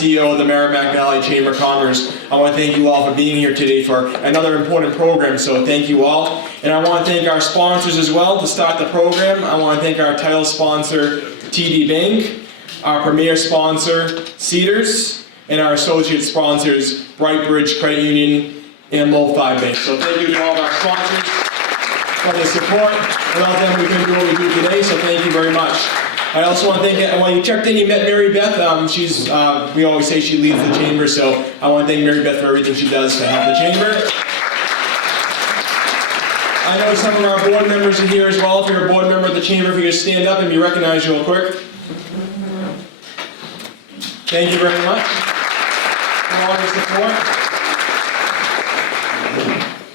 CEO of the Merrimack Valley Chamber of Commerce. I want to thank you all for being here today for another important program, so thank you all. And I want to thank our sponsors as well to start the program. I want to thank our title sponsor, TD Bank, our premier sponsor, Cedars, and our associate sponsors, Brightbridge Credit Union and Low 5 Bank. So thank you to all of our sponsors for the support. Without them, we couldn't do what we do today, so thank you very much. I also want to thank, when you checked in, you met Mary Beth. We always say she leads the chamber, so I want to thank Mary Beth for everything she does to help the chamber. I know some of our board members are here as well. If you're a board member of the chamber, if you could stand up and be recognized real quick. Thank you very much for all your support.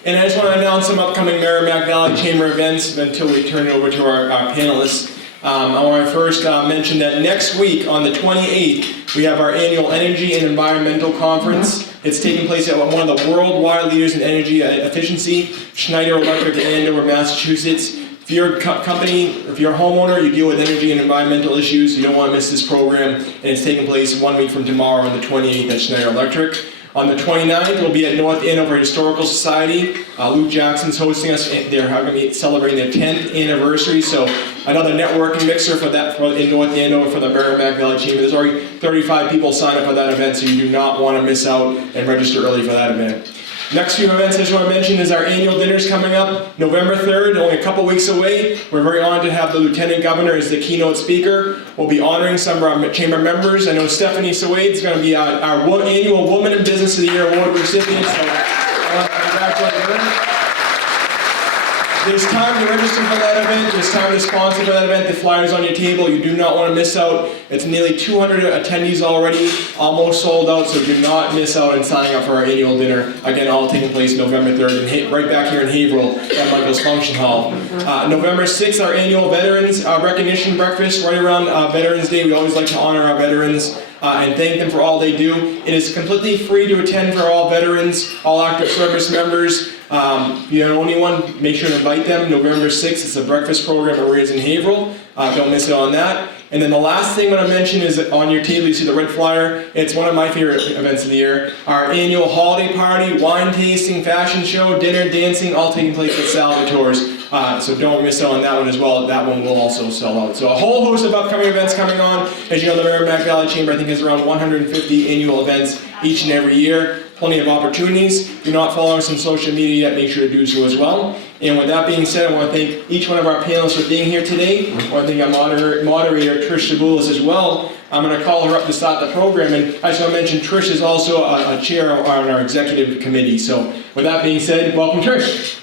And I just want to announce some upcoming Merrimack Valley Chamber events until we turn it over to our panelists. I want to first mention that next week on the 28th, we have our annual Energy and Environmental Conference. It's taking place at one of the worldwide leaders in energy efficiency, Schneider Electric in Andover, Massachusetts. If you're a company, if you're a homeowner, you deal with energy and environmental issues, you don't want to miss this program. And it's taking place 1 week from tomorrow on the 28th at Schneider Electric. On the 29th, we'll be at North Andover Historical Society. Luke Jackson's hosting us. They're going to be celebrating their 10th anniversary, so another networking mixer for that in North Andover for the Merrimack Valley Chamber. There's already 35 people signed up for that event, so you do not want to miss out and register early for that event. Next few events I just want to mention is our annual dinners coming up November 3rd, only a couple weeks away. We're very honored to have the Lieutenant Governor as the keynote speaker. We'll be honoring some of our chamber members. I know Stephanie Sawade is going to be our annual Woman in Business of the Year award recipient, so I want to congratulate her. There's time to register for that event. There's time to sponsor for that event. The flyer's on your table. You do not want to miss out. It's nearly 200 attendees already, almost sold out, so do not miss out on signing up for our annual dinner. Again, all taking place November 3rd, right back here in Haverhill at Michael's Function Hall. November 6th, our annual Veterans Recognition Breakfast, right around Veterans Day. We always like to honor our veterans and thank them for all they do. It is completely free to attend for all veterans, all active service members. If you're the only one, make sure to invite them. November 6th, it's a breakfast program at Maria's in Haverhill. Don't miss it on that. And then the last thing I'm going to mention is that on your table you see the red flyer. It's one of my favorite events of the year. Our annual holiday party, wine tasting, fashion show, dinner, dancing, all taking place at Salvatore's. So don't miss out on that one as well. That one will also sell out. So a whole host of upcoming events coming on. As you know, the Merrimack Valley Chamber, I think, has around 150 annual events each and every year. Plenty of opportunities. If you're not following us on social media yet, make sure to do so as well. And with that being said, I want to thank each one of our panelists for being here today. I want to thank our moderator, Tricia Sabulis, as well. I'm going to call her up to start the program. And I just want to mention Trish is also a chair on our executive committee. So with that being said, welcome, Trish.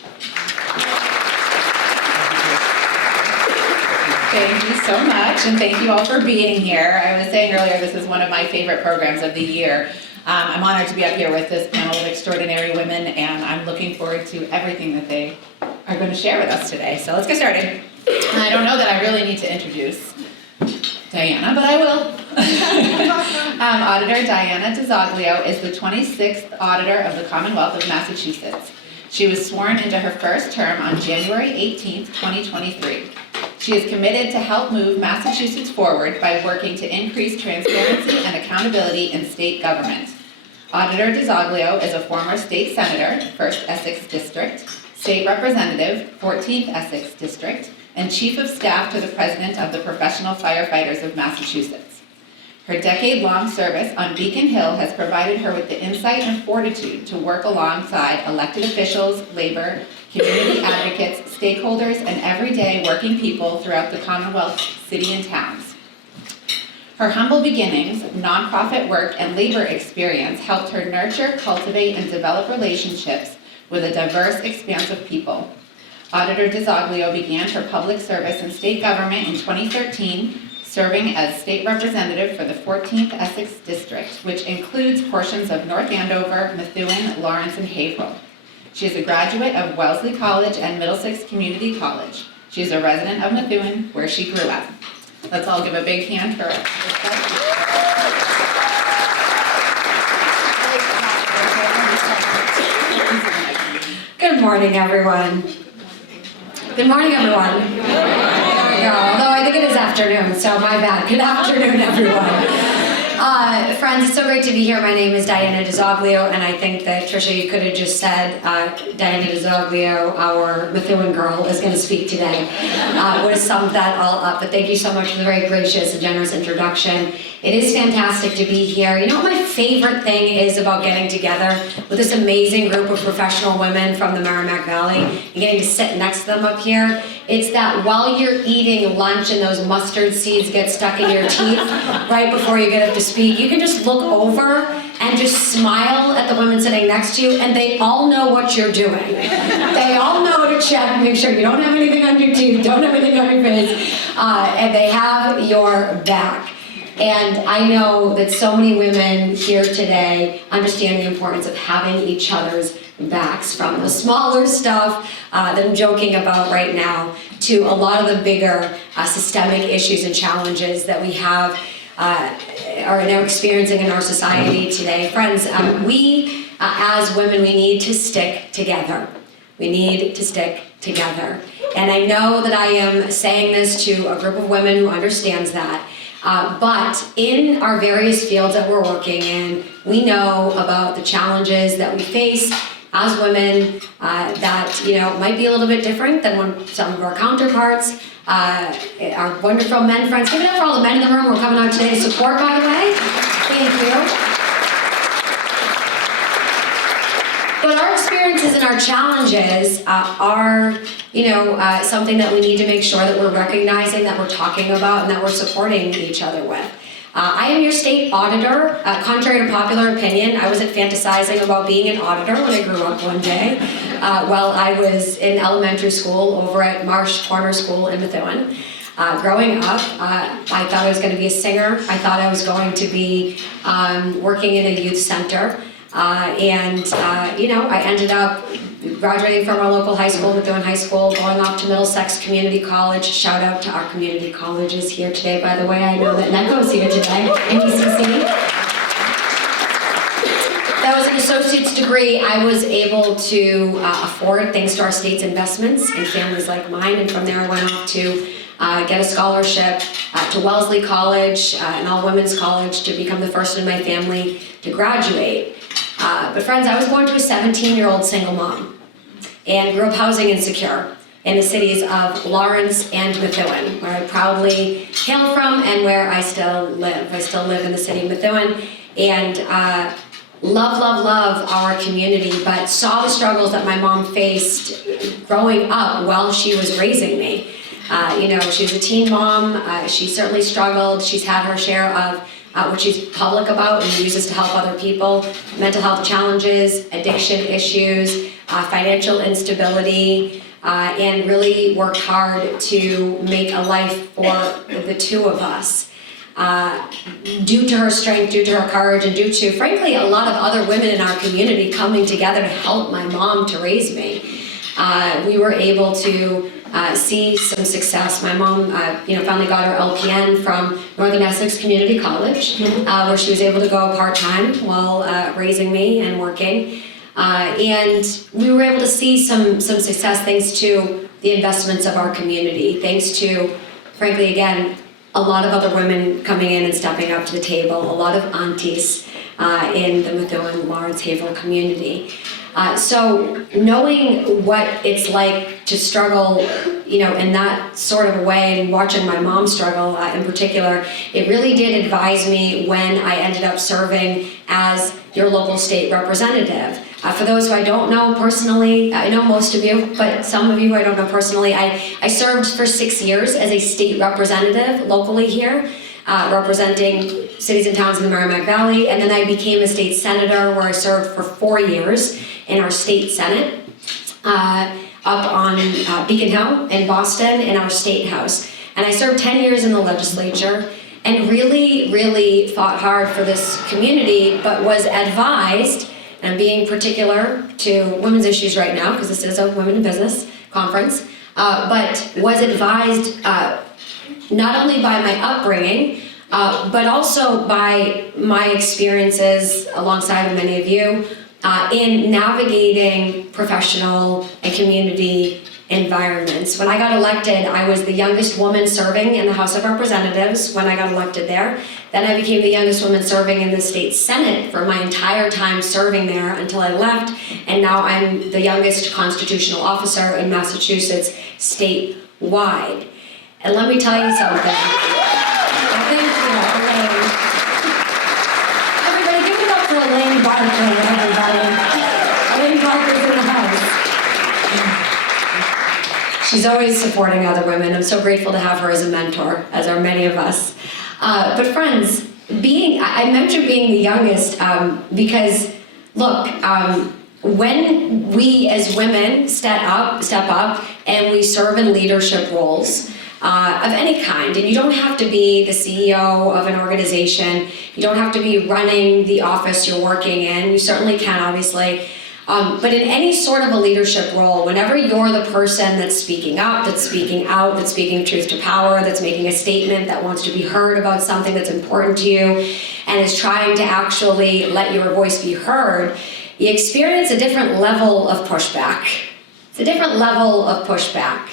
Thank you so much, and thank you all for being here. I was saying earlier, this is one of my favorite programs of the year. I'm honored to be up here with this panel of extraordinary women, and I'm looking forward to everything that they are going to share with us today. So let's get started. I don't know that I really need to introduce Diana, but I will. Auditor Diana DiZoglio is the 26th Auditor of the Commonwealth of Massachusetts. She was sworn into her first term on January 18th, 2023. She is committed to help move Massachusetts forward by working to increase transparency and accountability in state government. Auditor DiZoglio is a former state senator, 1st Essex District, state representative, 14th Essex District, and chief of staff to the president of the Professional Firefighters of Massachusetts. Her decade-long service on Beacon Hill has provided her with the insight and fortitude to work alongside elected officials, labor, community advocates, stakeholders, and everyday working people throughout the Commonwealth, city and towns. Her humble beginnings, nonprofit work, and labor experience helped her nurture, cultivate, and develop relationships with a diverse expanse of people. Auditor DiZoglio began her public service in state government in 2013, serving as state representative for the 14th Essex District, which includes portions of North Andover, Methuen, Lawrence, and Haverhill. She is a graduate of Wellesley College and Middlesex Community College. She is a resident of Methuen, where she grew up. Let's all give a big hand for her. Good morning, everyone. Good morning, everyone. There we go. Although I think it is afternoon, so my bad. Good afternoon, everyone. Friends, it's so great to be here. My name is Diana DiZoglio, and I think that, Tricia, you could have just said Diana DiZoglio, our Methuen girl, is going to speak today. Would have summed that all up, but thank you so much for the very gracious and generous introduction. It is fantastic to be here. You know what my favorite thing is about getting together with this amazing group of professional women from the Merrimack Valley and getting to sit next to them up here? It's that while you're eating lunch and those mustard seeds get stuck in your teeth right before you get up to speak, you can just look over and just smile at the women sitting next to you, and they all know what you're doing. They all know to check, make sure you don't have anything on your teeth, don't have anything on your face, and they have your back. And I know that so many women here today understand the importance of having each other's backs, from the smaller stuff that I'm joking about right now to a lot of the bigger systemic issues and challenges that we have are now experiencing in our society today. Friends, we as women, we need to stick together. We need to stick together. And I know that I am saying this to a group of women who understands that. But in our various fields that we're working in, we know about the challenges that we face as women that might be a little bit different than some of our counterparts. Our wonderful men friends. Give it up for all the men in the room who are coming out today to support, by the way. Thank you. But our experiences and our challenges are, something that we need to make sure that we're recognizing, that we're talking about, and that we're supporting each other with. I am your state auditor. Contrary to popular opinion, I wasn't fantasizing about being an auditor when I grew up one day. While I was in elementary school over at Marsh Corner School in Methuen. Growing up, I thought I was going to be a singer. I thought I was going to be working in a youth center. I ended up graduating from our local high school, Methuen High School, going off to Middlesex Community College. Shout out to our community colleges here today, by the way. I know that NECC is here today, MVCC. That was an associate's degree. I was able to afford thanks to our state's investments in families like mine, and from there I went off to get a scholarship to Wellesley College, an all-women's college, to become the first in my family to graduate. But friends, I was born to a 17-year-old single mom and grew up housing insecure in the cities of Lawrence and Methuen, where I proudly hail from and where I still live. I still live in the city of Methuen, and love our community, but saw the struggles that my mom faced growing up while she was raising me. She was a teen mom. She certainly struggled. She's had her share of what she's public about and uses to help other people, mental health challenges, addiction issues, financial instability, and really worked hard to make a life for the two of us. Due to her strength, due to her courage, and due to, frankly, a lot of other women in our community coming together to help my mom to raise me, we were able to see some success. My mom, finally got her LPN from Northern Essex Community College, where she was able to go part-time while raising me and working. And we were able to see some success thanks to the investments of our community, thanks to, frankly, again, a lot of other women coming in and stepping up to the table, a lot of aunties in the Methuen, Lawrence, Haverhill community. So knowing what it's like to struggle, in that sort of a way, and watching my mom struggle in particular, it really did advise me when I ended up serving as your local state representative. For those who I don't know personally, I know most of you, but some of you I don't know personally, I served for 6 years as a state representative locally here, representing cities and towns in the Merrimack Valley, and then I became a state senator where I served for 4 years in our state senate, up on Beacon Hill in Boston in our state house. And I served 10 years in the legislature and really fought hard for this community, but was advised, and I'm being particular to women's issues right now because this is a Women in Business conference, but was advised not only by my upbringing, but also by my experiences alongside many of you in navigating professional and community environments. When I got elected, I was the youngest woman serving in the House of Representatives when I got elected there. Then I became the youngest woman serving in the state Senate for my entire time serving there until I left. And now I'm the youngest constitutional officer in Massachusetts statewide. And let me tell you something. Thank you, Elaine. Everybody, give it up for Elaine Barkley, everybody. Elaine Barkley's in the house. She's always supporting other women. I'm so grateful to have her as a mentor, as are many of us. But friends, I mentioned being the youngest because, look, when we as women step up and we serve in leadership roles of any kind, and you don't have to be the CEO of an organization, you don't have to be running the office you're working in, you certainly can, obviously. But in any sort of a leadership role, whenever you're the person that's speaking up, that's speaking out, that's speaking truth to power, that's making a statement, that wants to be heard about something that's important to you, and is trying to actually let your voice be heard, you experience a different level of pushback. It's a different level of pushback.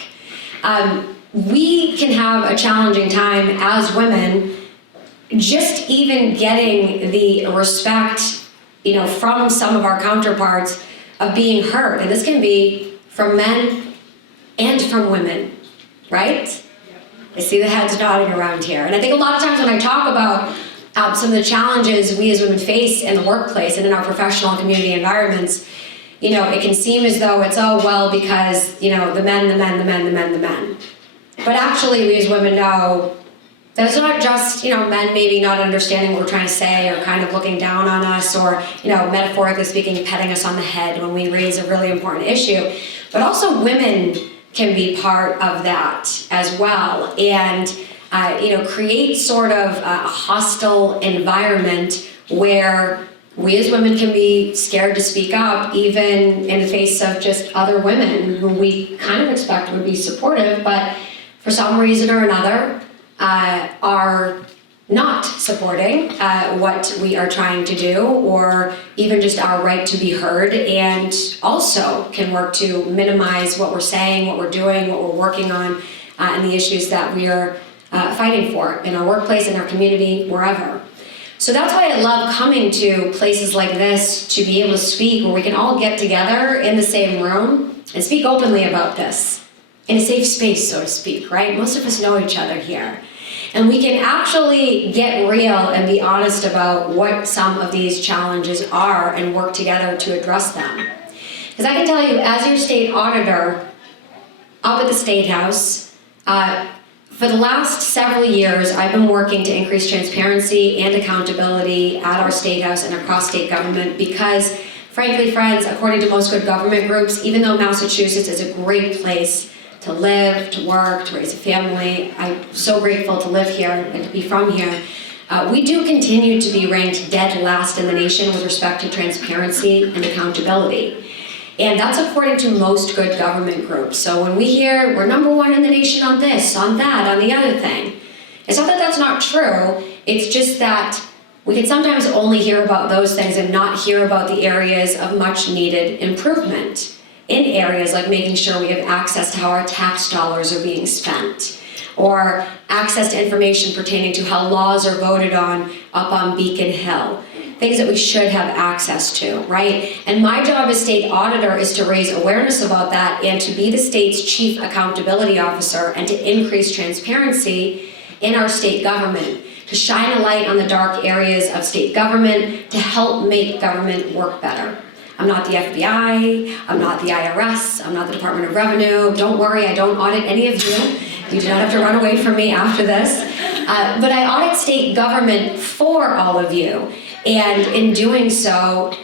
We can have a challenging time as women just even getting the respect, from some of our counterparts of being heard. And this can be from men and from women, right? I see the heads nodding around here. And I think a lot of times when I talk about some of the challenges we as women face in the workplace and in our professional and community environments, it can seem as though it's, because, the men. But actually, we as women know that it's not just, men maybe not understanding what we're trying to say or kind of looking down on us or, metaphorically speaking, petting us on the head when we raise a really important issue. But also women can be part of that as well and, create sort of a hostile environment where we as women can be scared to speak up, even in the face of just other women who we kind of expect would be supportive, but for some reason or another, are not supporting what we are trying to do, or even just our right to be heard, and also can work to minimize what we're saying, what we're doing, what we're working on, and the issues that we are fighting for in our workplace, in our community, wherever. So that's why I love coming to places like this to be able to speak, where we can all get together in the same room and speak openly about this in a safe space, so to speak, right? Most of us know each other here. And we can actually get real and be honest about what some of these challenges are and work together to address them. Because I can tell you, as your state auditor up at the State House, for the last several years, I've been working to increase transparency and accountability at our State House and across state government because, frankly, friends, according to most good government groups, even though Massachusetts is a great place to live, to work, to raise a family, I'm so grateful to live here and to be from here, we do continue to be ranked dead last in the nation with respect to transparency and accountability. And that's according to most good government groups. So when we hear we're number one in the nation on this, on that, on the other thing, it's not that that's not true, it's just that we can sometimes only hear about those things and not hear about the areas of much needed improvement in areas like making sure we have access to how our tax dollars are being spent, or access to information pertaining to how laws are voted on up on Beacon Hill. Things that we should have access to, right? And my job as state auditor is to raise awareness about that and to be the state's chief accountability officer and to increase transparency in our state government, to shine a light on the dark areas of state government, to help make government work better. I'm not the FBI, I'm not the IRS, I'm not the Department of Revenue. Don't worry, I don't audit any of you. You do not have to run away from me after this. But I audit state government for all of you. And in doing so,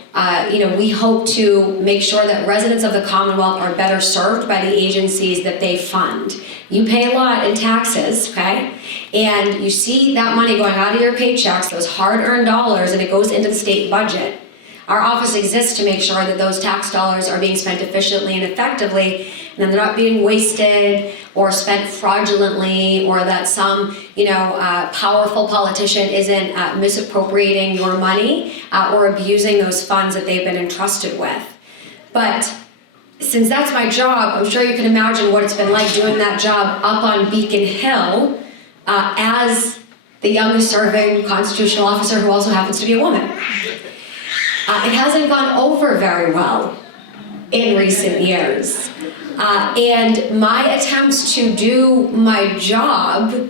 we hope to make sure that residents of the Commonwealth are better served by the agencies that they fund. You pay a lot in taxes, okay? And you see that money going out of your paychecks, those hard-earned dollars, and it goes into the state budget. Our office exists to make sure that those tax dollars are being spent efficiently and effectively, and that they're not being wasted or spent fraudulently, or that some, powerful politician isn't misappropriating your money or abusing those funds that they've been entrusted with. But since that's my job, I'm sure you can imagine what it's been like doing that job up on Beacon Hill as the youngest serving constitutional officer who also happens to be a woman. It hasn't gone over very well in recent years. And my attempts to do my job,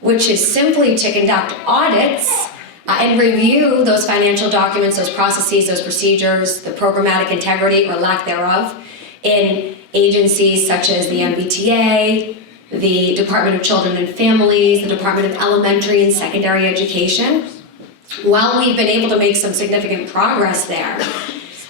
which is simply to conduct audits and review those financial documents, those processes, those procedures, the programmatic integrity or lack thereof in agencies such as the MBTA, the Department of Children and Families, the Department of Elementary and Secondary Education. While we've been able to make some significant progress there,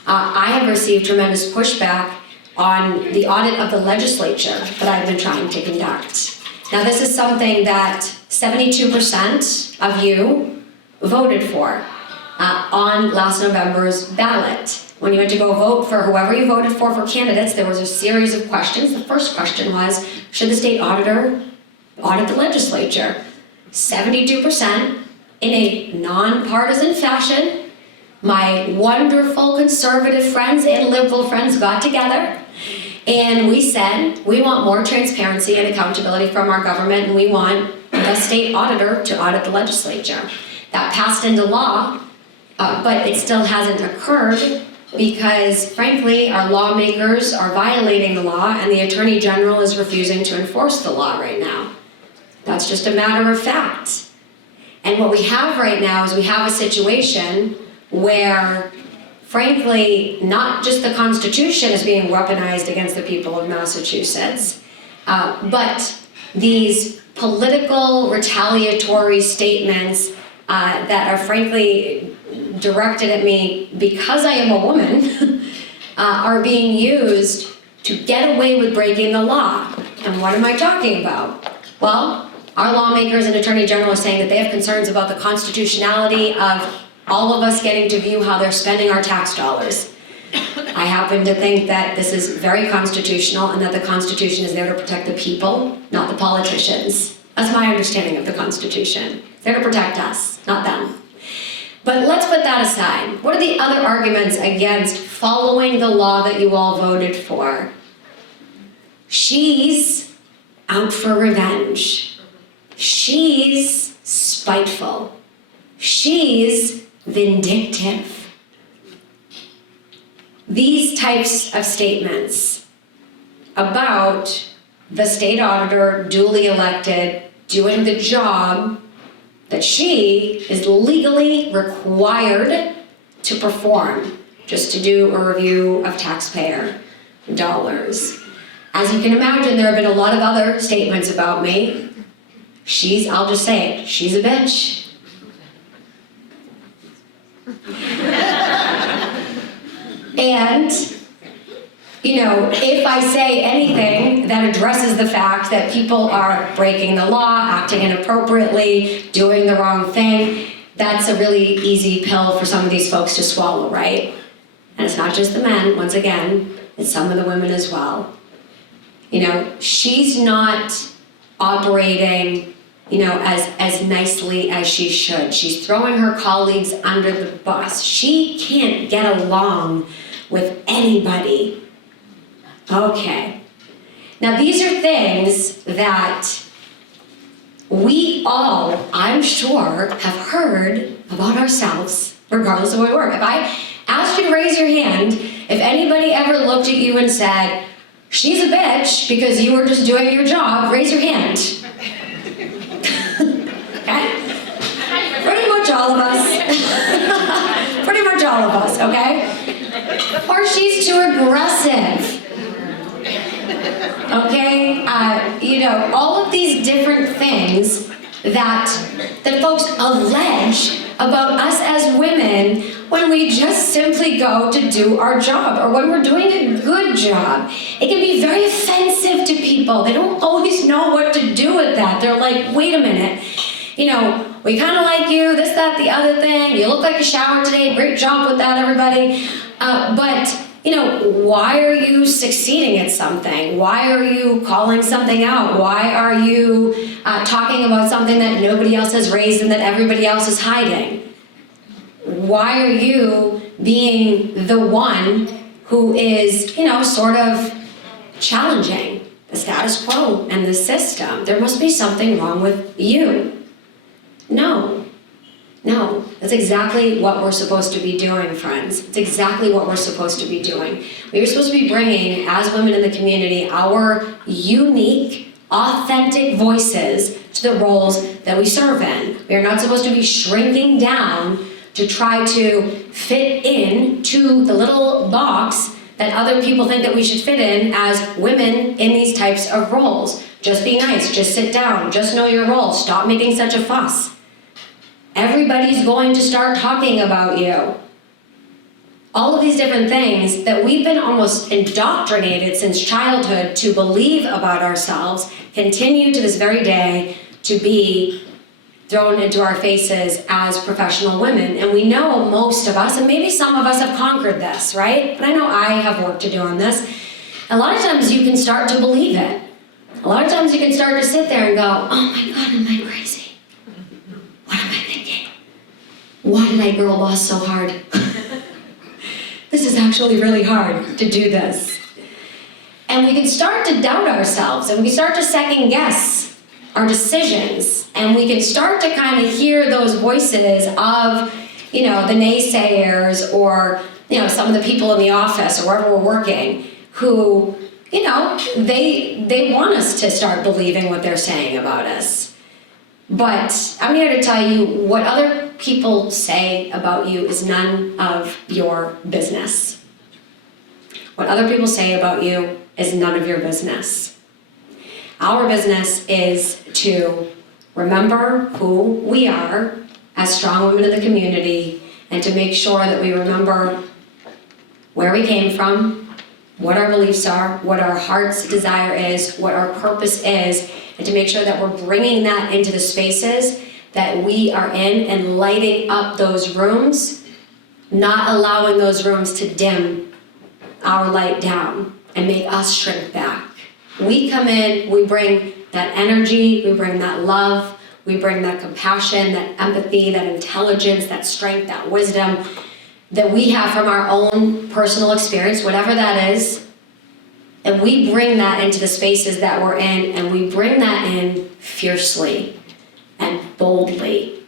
I have received tremendous pushback on the audit of the legislature that I've been trying to conduct. Now, this is something that 72% of you voted for on last November's ballot. When you went to go vote for whoever you voted for candidates, there was a series of questions. The first question was, should the state auditor audit the legislature? 72% in a nonpartisan fashion. My wonderful conservative friends and liberal friends got together and we said, we want more transparency and accountability from our government, and we want the state auditor to audit the legislature. That passed into law, but it still hasn't occurred because, frankly, our lawmakers are violating the law and the Attorney General is refusing to enforce the law right now. That's just a matter of fact. And what we have right now is we have a situation where, frankly, not just the Constitution is being weaponized against the people of Massachusetts, but these political retaliatory statements that are frankly directed at me because I am a woman are being used to get away with breaking the law. And what am I talking about? Well, our lawmakers and Attorney General are saying that they have concerns about the constitutionality of all of us getting to view how they're spending our tax dollars. I happen to think that this is very constitutional and that the Constitution is there to protect the people, not the politicians. That's my understanding of the Constitution. It's there to protect us, not them. But let's put that aside. What are the other arguments against following the law that you all voted for? She's out for revenge. She's spiteful. She's vindictive. These types of statements about the state auditor, duly elected, doing the job that she is legally required to perform, just to do a review of taxpayer dollars. As you can imagine, there have been a lot of other statements about me. I'll just say it, she's a bitch. And, if I say anything that addresses the fact that people are breaking the law, acting inappropriately, doing the wrong thing, that's a really easy pill for some of these folks to swallow, right? And it's not just the men, once again, it's some of the women as well. She's not operating as nicely as she should. She's throwing her colleagues under the bus. She can't get along with anybody. Okay. Now these are things that we all, I'm sure, have heard about ourselves, regardless of where we work. If I asked you to raise your hand, if anybody ever looked at you and said, she's a bitch because you were just doing your job, raise your hand. Okay? Pretty much all of us. Pretty much all of us, okay? Or she's too aggressive. Okay? All of these different things that folks allege about us as women when we just simply go to do our job or when we're doing a good job. It can be very offensive to people. They don't always know what to do with that. They're like, wait a minute, we kind of like you, this, that, the other thing. You look like you showered today. Great job with that, everybody. But why are you succeeding at something? Why are you calling something out? Why are you talking about something that nobody else has raised and that everybody else is hiding? Why are you being the one who is, sort of challenging the status quo and the system. There must be something wrong with you. No, that's exactly what we're supposed to be doing, friends. It's exactly what we're supposed to be doing. We're supposed to be bringing, as women in the community, our unique, authentic voices to the roles that we serve in. We are not supposed to be shrinking down to try to fit in to the little box that other people think that we should fit in as women in these types of roles. Just be nice, just sit down, just know your role, stop making such a fuss. Everybody's going to start talking about you. All of these different things that we've been almost indoctrinated since childhood to believe about ourselves continue to this very day to be thrown into our faces as professional women. And we know most of us, and maybe some of us have conquered this, right? But I know I have work to do on this. A lot of times you can start to believe it. A lot of times you can start to sit there and go, oh my God, am I crazy? What am I thinking? Why did I girl boss so hard? This is actually really hard to do this. And we can start to doubt ourselves, and we can start to second guess our decisions, and we can start to kind of hear those voices of, the naysayers, or, some of the people in the office or wherever we're working who, they want us to start believing what they're saying about us. But I'm here to tell you, what other people say about you is none of your business. What other people say about you is none of your business. Our business is to remember who we are as strong women in the community, and to make sure that we remember where we came from, what our beliefs are, what our heart's desire is, what our purpose is, and to make sure that we're bringing that into the spaces that we are in and lighting up those rooms, not allowing those rooms to dim our light down and make us shrink back. We come in, we bring that energy, we bring that love, we bring that compassion, that empathy, that intelligence, that strength, that wisdom that we have from our own personal experience, whatever that is, and we bring that into the spaces that we're in, and we bring that in fiercely and boldly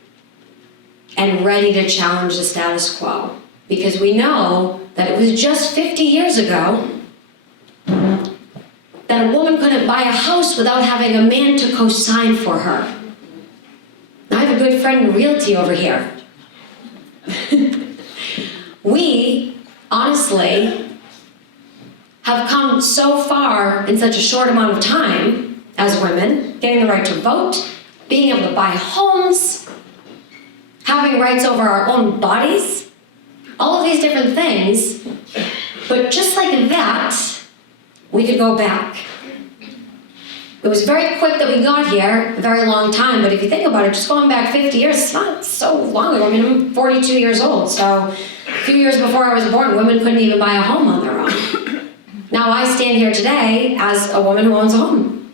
and ready to challenge the status quo. Because we know that it was just 50 years ago that a woman couldn't buy a house without having a man to co-sign for her. Now I have a good friend in realty over here. We, honestly, have come so far in such a short amount of time as women, getting the right to vote, being able to buy homes, having rights over our own bodies, all of these different things. But just like that, we could go back. It was very quick that we got here, a very long time, but if you think about it, just going back 50 years, it's not so long ago. I mean, I'm 42 years old, so a few years before I was born, women couldn't even buy a home on their own. Now I stand here today as a woman who owns a home.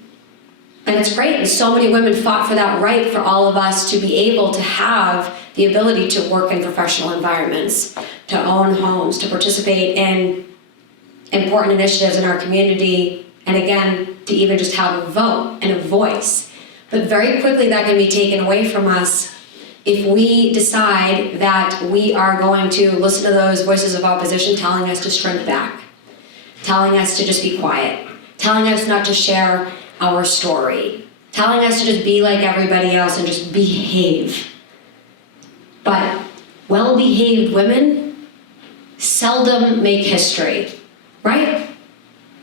And it's great, and so many women fought for that right for all of us to be able to have the ability to work in professional environments, to own homes, to participate in important initiatives in our community, and again, to even just have a vote and a voice. But very quickly that can be taken away from us if we decide that we are going to listen to those voices of opposition telling us to shrink back, telling us to just be quiet, telling us not to share our story, telling us to just be like everybody else and just behave. But well-behaved women seldom make history, right?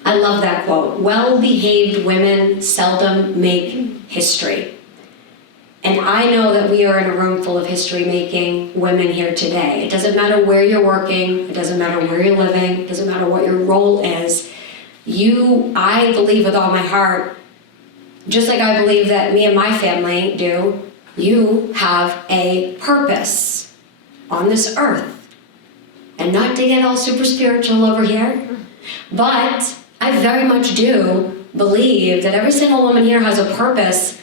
I love that quote. Well-behaved women seldom make history. And I know that we are in a room full of history-making women here today. It doesn't matter where you're working, it doesn't matter where you're living, it doesn't matter what your role is. I believe with all my heart, just like I believe that me and my family do, you have a purpose on this earth. And not to get all super spiritual over here, but I very much do believe that every single woman here has a purpose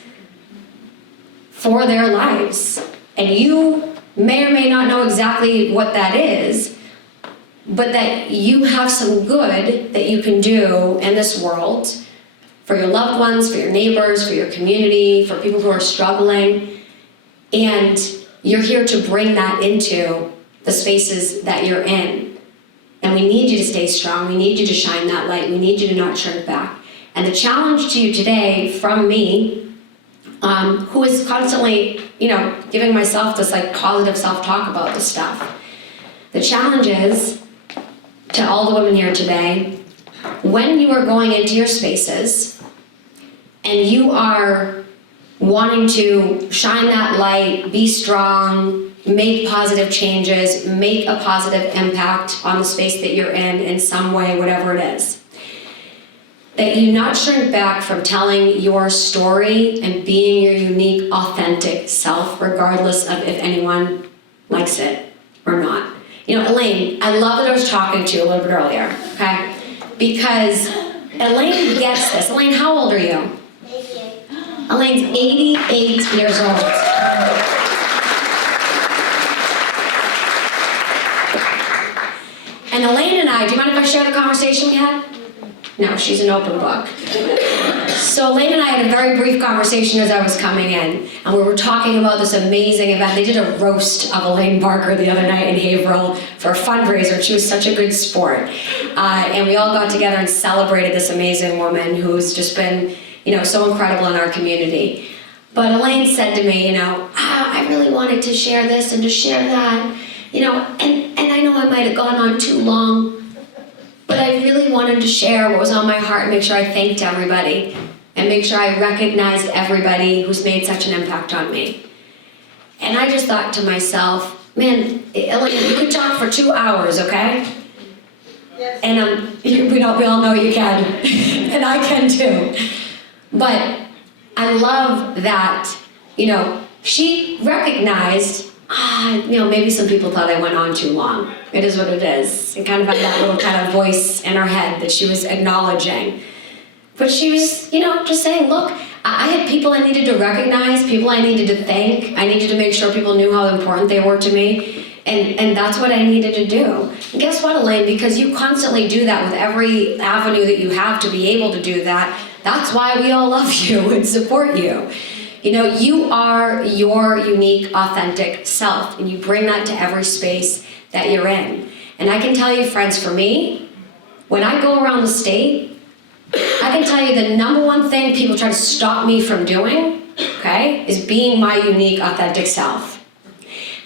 for their lives. And you may or may not know exactly what that is, but that you have some good that you can do in this world for your loved ones, for your neighbors, for your community, for people who are struggling, and you're here to bring that into the spaces that you're in. And we need you to stay strong. We need you to shine that light. We need you to not shrink back. And the challenge to you today from me, who is constantly, giving myself this like positive self-talk about this stuff. The challenge is, to all the women here today, when you are going into your spaces and you are wanting to shine that light, be strong, make positive changes, make a positive impact on the space that you're in some way, whatever it is, that you not shrink back from telling your story and being your unique, authentic self, regardless of if anyone likes it or not. Elaine, I love that I was talking to you a little bit earlier, okay? Because Elaine gets this. Elaine, how old are you? 88. Elaine's 88 years old. And Elaine and I, do you mind if I share the conversation we had? No, she's an open book. So Elaine and I had a very brief conversation as I was coming in, and we were talking about this amazing event. They did a roast of Elaine Barker the other night in Haverhill for a fundraiser. She was such a good sport. And we all got together and celebrated this amazing woman who's just been, so incredible in our community. But Elaine said to me, I really wanted to share this and to share that, and I know I might have gone on too long, but I really wanted to share what was on my heart and make sure I thanked everybody and make sure I recognized everybody who's made such an impact on me. And I just thought to myself, man, Elaine, you could talk for 2 hours, okay? Yes. And we all know you can, and I can too. But I love that, she recognized, maybe some people thought I went on too long. It is what it is. And kind of had that little kind of voice in her head that she was acknowledging. But she was, just saying, look, I had people I needed to recognize, people I needed to thank. I needed to make sure people knew how important they were to me. And that's what I needed to do. And guess what, Elaine? Because you constantly do that with every avenue that you have to be able to do that, that's why we all love you and support you. You are your unique, authentic self, and you bring that to every space that you're in. And I can tell you, friends, for me, when I go around the state, I can tell you the number one thing people try to stop me from doing, okay, is being my unique, authentic self.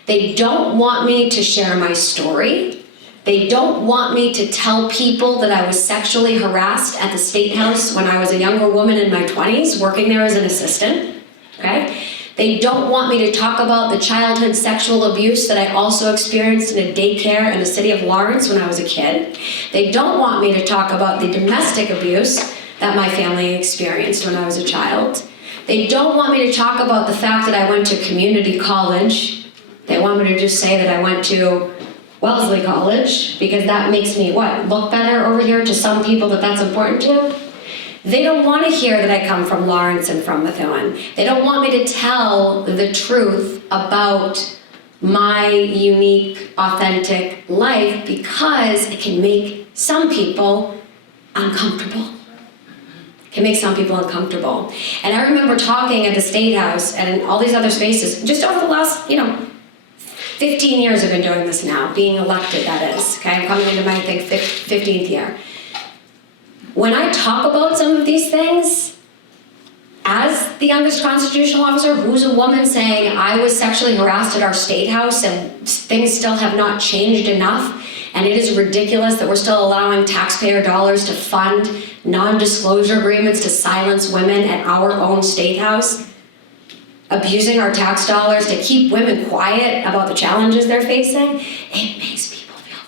They don't want me to share my story. They don't want me to tell people that I was sexually harassed at the State House when I was a younger woman in my 20s, working there as an assistant. Okay? They don't want me to talk about the childhood sexual abuse that I also experienced in a daycare in the city of Lawrence when I was a kid. They don't want me to talk about the domestic abuse that my family experienced when I was a child. They don't want me to talk about the fact that I went to community college. They want me to just say that I went to Wellesley College, because that makes me, look better over here to some people that's important to? They don't want to hear that I come from Lawrence and from Methuen. They don't want me to tell the truth about my unique, authentic life because it can make some people uncomfortable. It can make some people uncomfortable. And I remember talking at the State House and in all these other spaces, just over the last, 15 years I've been doing this now, being elected, that is. Okay, I'm coming into my, 15th year. When I talk about some of these things, as the youngest constitutional officer, who's a woman saying I was sexually harassed at our State House and things still have not changed enough, and it is ridiculous that we're still allowing taxpayer dollars to fund non-disclosure agreements to silence women at our own State House, abusing our tax dollars to keep women quiet about the challenges they're facing, it makes people feel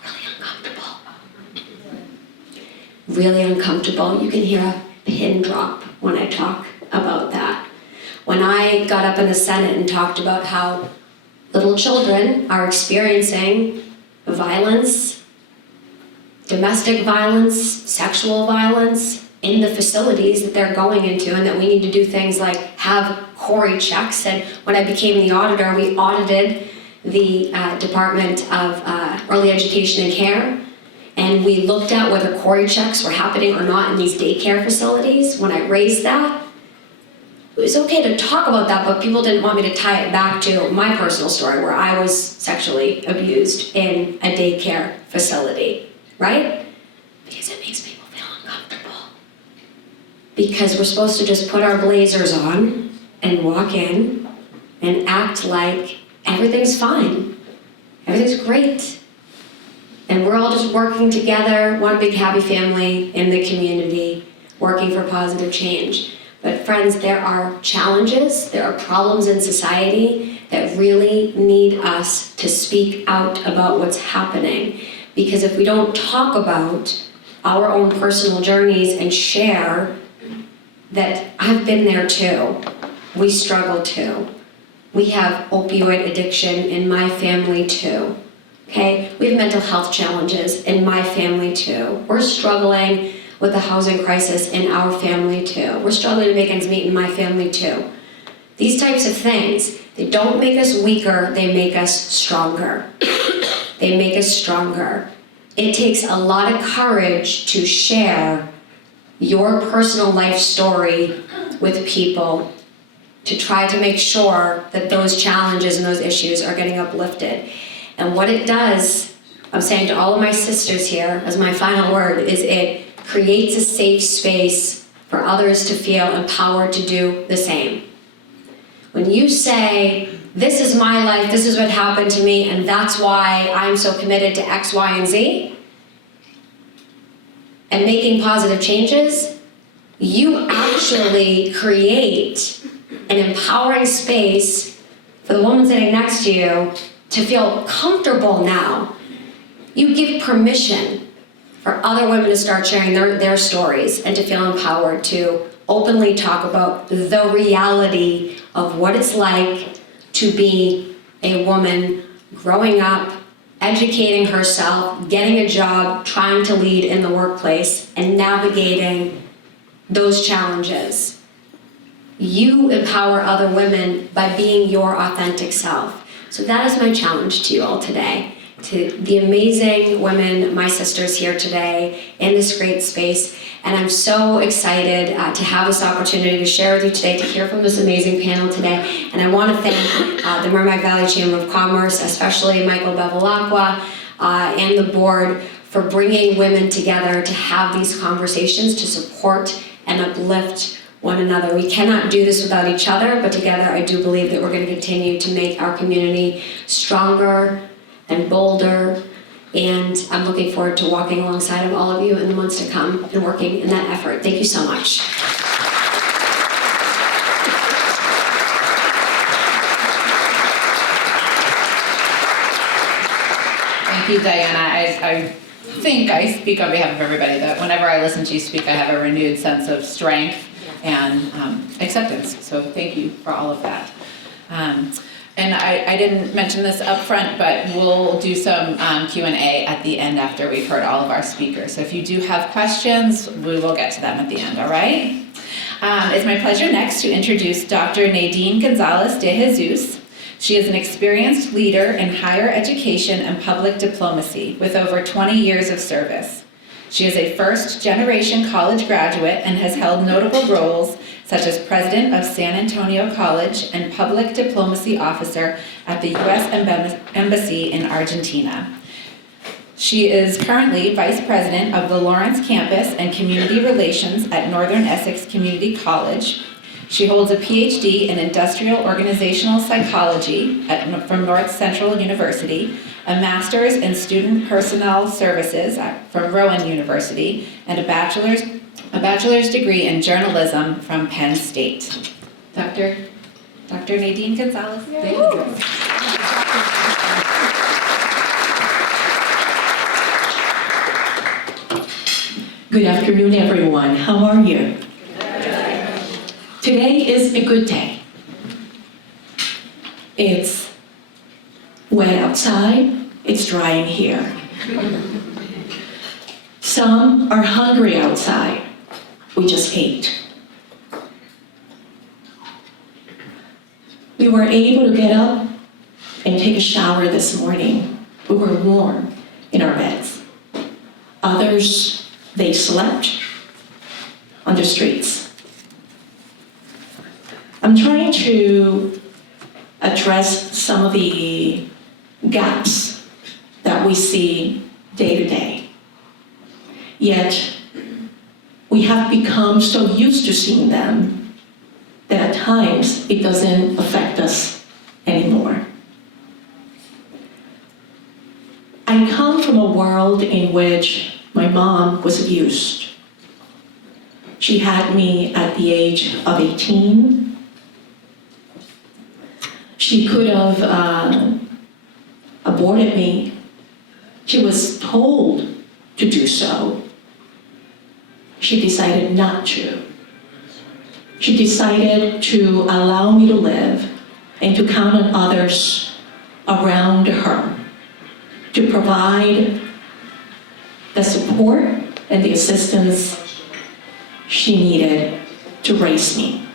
really uncomfortable. You can hear a pin drop when I talk about that. When I got up in the Senate and talked about how little children are experiencing violence, domestic violence, sexual violence in the facilities that they're going into, and that we need to do things like have Corey checks. And when I became the auditor, we audited the Department of Early Education and Care and we looked at whether Cory checks were happening or not in these daycare facilities, when I raised that, it was okay to talk about that, but people didn't want me to tie it back to my personal story where I was sexually abused in a daycare facility, right? Because it makes people feel uncomfortable. Because we're supposed to just put our blazers on and walk in and act like everything's fine. Everything's great. And we're all just working together, one big happy family in the community, working for positive change. But friends, there are challenges, there are problems in society that really need us to speak out about what's happening. Because if we don't talk about our own personal journeys and share that I've been there too, we struggle too. We have opioid addiction in my family too. Okay, we have mental health challenges in my family too. We're struggling with the housing crisis in our family too. We're struggling to make ends meet in my family too. These types of things, they don't make us weaker, they make us stronger. They make us stronger. It takes a lot of courage to share your personal life story with people to try to make sure that those challenges and those issues are getting uplifted. And what it does, I'm saying to all of my sisters here as my final word, is it creates a safe space for others to feel empowered to do the same. When you say, this is my life, this is what happened to me, and that's why I'm so committed to X, Y, and Z, and making positive changes, you actually create an empowering space for the woman sitting next to you to feel comfortable now. You give permission for other women to start sharing their stories and to feel empowered to openly talk about the reality of what it's like to be a woman growing up, educating herself, getting a job, trying to lead in the workplace, and navigating those challenges. You empower other women by being your authentic self. So that is my challenge to you all today. To the amazing women, my sisters here today in this great space. And I'm so excited to have this opportunity to share with you today, to hear from this amazing panel today. And I want to thank the Merrimack Valley Chamber of Commerce, especially Michaud Bevilacqua and the board for bringing women together to have these conversations, to support and uplift one another. We cannot do this without each other, but together I do believe that we're going to continue to make our community stronger and bolder, and I'm looking forward to walking alongside of all of you in the months to come and working in that effort. Thank you so much. Thank you, Diana. I think I speak on behalf of everybody that whenever I listen to you speak, I have a renewed sense of strength and acceptance. So thank you for all of that. And I didn't mention this up front, but we'll do some Q&A at the end after we've heard all of our speakers. So if you do have questions, we will get to them at the end, all right? It's my pleasure next to introduce Dr. Naydeen Gonzalez De Jesus. She is an experienced leader in higher education and public diplomacy with over 20 years of service. She is a first-generation college graduate and has held notable roles such as president of San Antonio College and public diplomacy officer at the U.S. Embassy in Argentina. She is currently vice president of the Lawrence Campus and Community Relations at Northern Essex Community College. She holds a PhD in industrial organizational psychology from North Central University, a master's in student personnel services from Rowan University, and a bachelor's degree in journalism from Penn State. Dr. Naydeen Gonzalez De Jesus. Good afternoon, everyone. How are you? Today is a good day. It's wet outside, it's drying here. Some are hungry outside. We just ate. We were able to get up and take a shower this morning. We were warm in our beds. Others, they slept on the streets. I'm trying to address some of the gaps that we see day to day. Yet, we have become so used to seeing them that at times it doesn't affect us anymore. I come from a world in which my mom was abused. She had me at the age of 18. She could have aborted me. She was told to do so. She decided not to. She decided to allow me to live and to count on others around her to provide the support and the assistance she needed to raise me.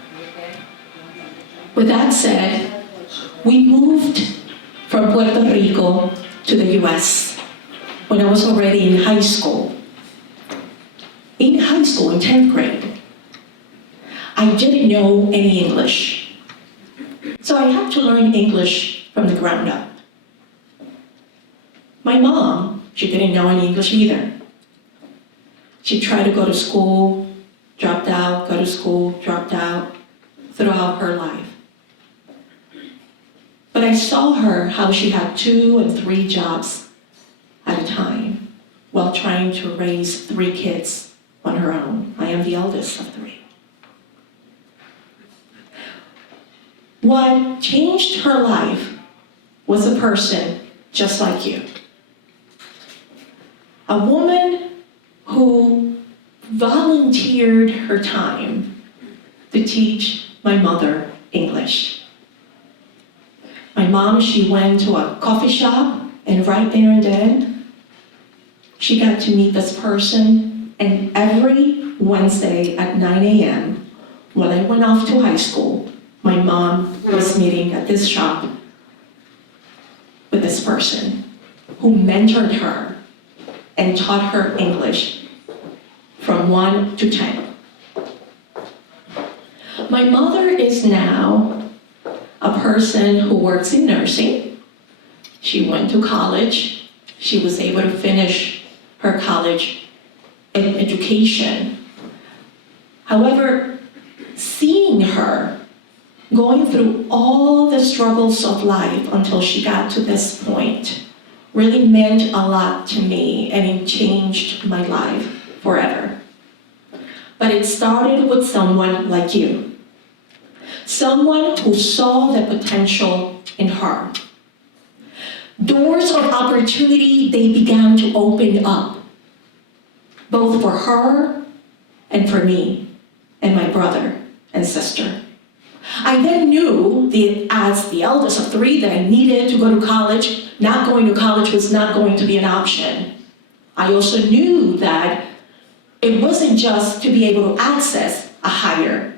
With that said, we moved from Puerto Rico to the US when I was already in high school. In high school, in 10th grade, I didn't know any English. So I had to learn English from the ground up. My mom, she didn't know any English either. She tried to go to school, dropped out, go to school, dropped out, throughout her life. But I saw her how she had 2 and 3 jobs at a time while trying to raise 3 kids on her own. I am the eldest of 3. What changed her life was a person just like you. A woman who volunteered her time to teach my mother English. My mom, she went to a coffee shop, and right there and then, she got to meet this person, and every Wednesday at 9 a.m., when I went off to high school, my mom was meeting at this shop with this person who mentored her and taught her English from 1 to 10. My mother is now a person who works in nursing. She went to college. She was able to finish her college education. However, seeing her going through all the struggles of life until she got to this point really meant a lot to me, and it changed my life forever. But it started with someone like you. Someone who saw the potential in her. Doors of opportunity, they began to open up, both for her and for me and my brother and sister. I then knew that as the eldest of 3 that I needed to go to college. Not going to college was not going to be an option. I also knew that it wasn't just to be able to access a higher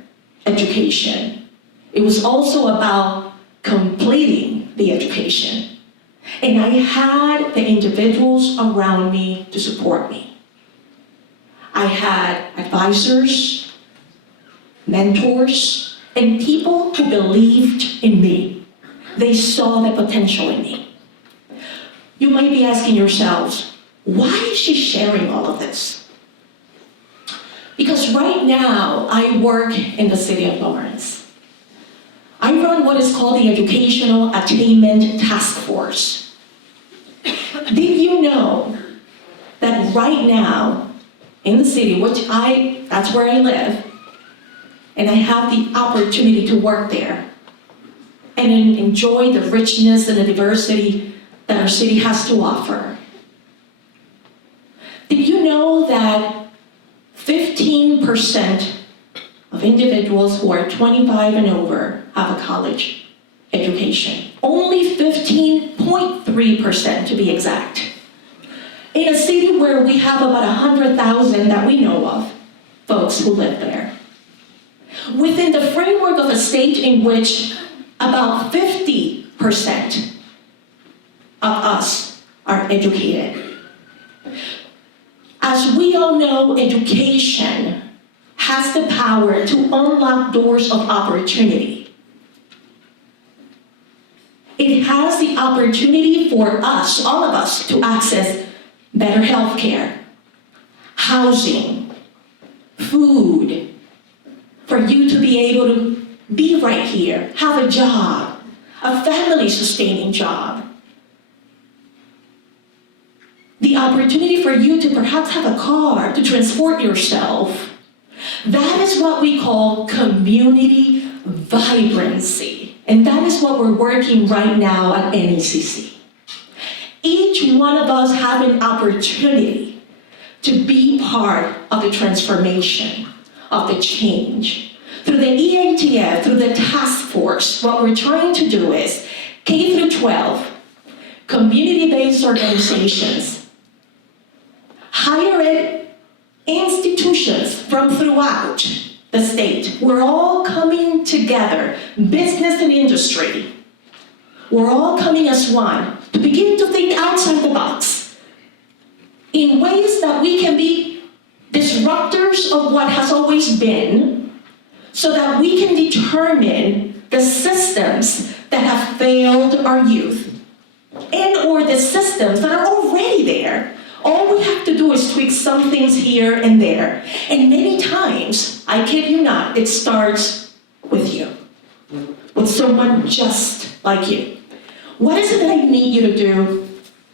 education. It was also about completing the education. And I had the individuals around me to support me. I had advisors, mentors, and people who believed in me. They saw the potential in me. You might be asking yourselves, why is she sharing all of this? Because right now, I work in the city of Lawrence. I run what is called the Educational Attainment Task Force. Did you know that right now, in the city, that's where I live, and I have the opportunity to work there and enjoy the richness and the diversity that our city has to offer. Did you know that 15% of individuals who are 25 and over have a college education? Only 15.3% to be exact. In a city where we have about 100,000 that we know of, folks who live there. Within the framework of a state in which about 50% of us are educated. As we all know, education has the power to unlock doors of opportunity. It has the opportunity for us, all of us, to access better health care, housing, food, for you to be able to be right here, have a job, a family-sustaining job. The opportunity for you to perhaps have a car to transport yourself. That is what we call community vibrancy. And that is what we're working right now at NECC. Each one of us have an opportunity to be part of the transformation, of the change. Through the EATF, through the task force, what we're trying to do is K through 12, community-based organizations, higher ed institutions from throughout the state. We're all coming together, business and industry. We're all coming as one to begin to think outside the box in ways that we can be disruptors of what has always been, so that we can determine the systems that have failed our youth and or the systems that are already there. All we have to do is tweak some things here and there. And many times, I kid you not, it starts with you, with someone just like you. What is it that I need you to do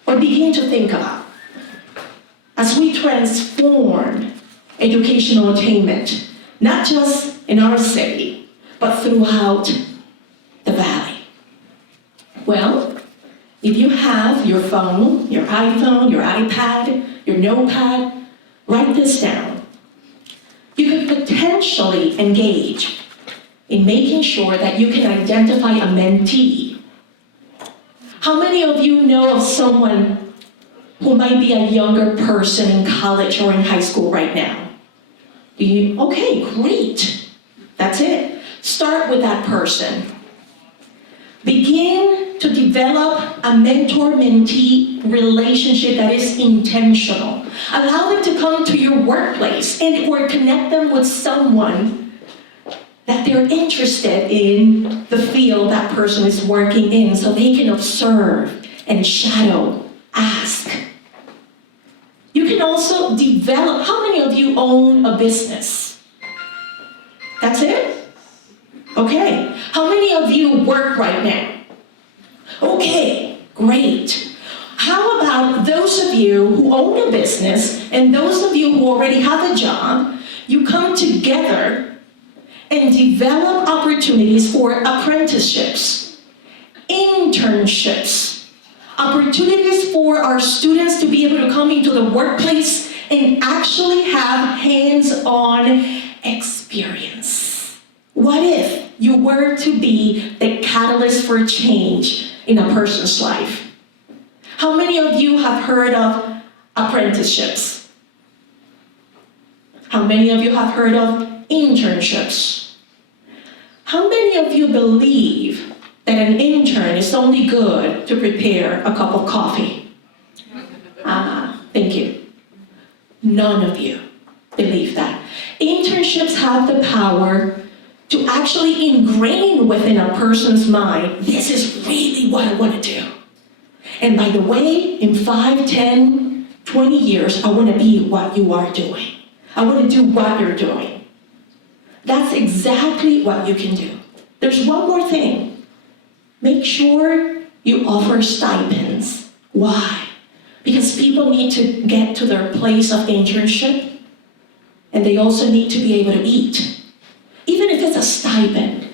or begin to think about as we transform educational attainment, not just in our city, but throughout the valley? Well, if you have your phone, your iPhone, your iPad, your notepad, write this down. You could potentially engage in making sure that you can identify a mentee. How many of you know of someone who might be a younger person in college or in high school right now? Okay, great. That's it. Start with that person. Begin to develop a mentor-mentee relationship that is intentional. Allow them to come to your workplace and or connect them with someone that they're interested in the field that person is working in, so they can observe and shadow, ask. You can also develop. How many of you own a business? That's it? Okay. How many of you work right now? Okay, great. How about those of you who own a business and those of you who already have a job, you come together and develop opportunities for apprenticeships, internships, opportunities for our students to be able to come into the workplace and actually have hands-on experience. What if you were to be the catalyst for change in a person's life? How many of you have heard of apprenticeships? How many of you have heard of internships? How many of you believe that an intern is only good to prepare a cup of coffee? Thank you. None of you believe that. Internships have the power to actually ingrain within a person's mind, this is really what I want to do. And by the way, in 5, 10, 20 years, I want to be what you are doing. I want to do what you're doing. That's exactly what you can do. There's one more thing. Make sure you offer stipends. Why? Because people need to get to their place of internship, and they also need to be able to eat. Even if it's a stipend,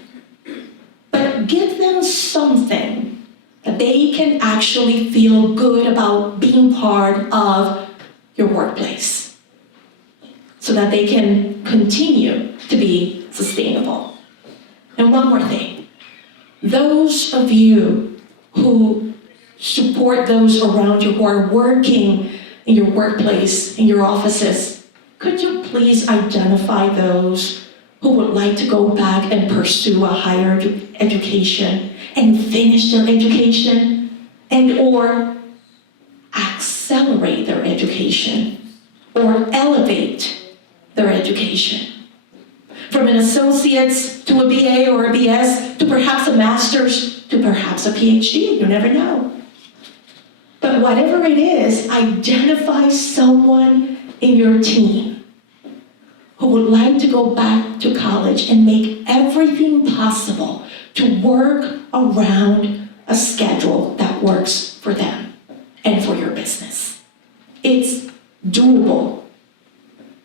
but give them something that they can actually feel good about being part of your workplace, so that they can continue to be sustainable. And one more thing, those of you who support those around you who are working in your workplace, in your offices, could you please identify those who would like to go back and pursue a higher education and finish their education and or accelerate their education? or elevate their education. From an associate's to a BA or a BS, to perhaps a master's, to perhaps a PhD, you never know. But whatever it is, identify someone in your team who would like to go back to college and make everything possible to work around a schedule that works for them and for your business. It's doable.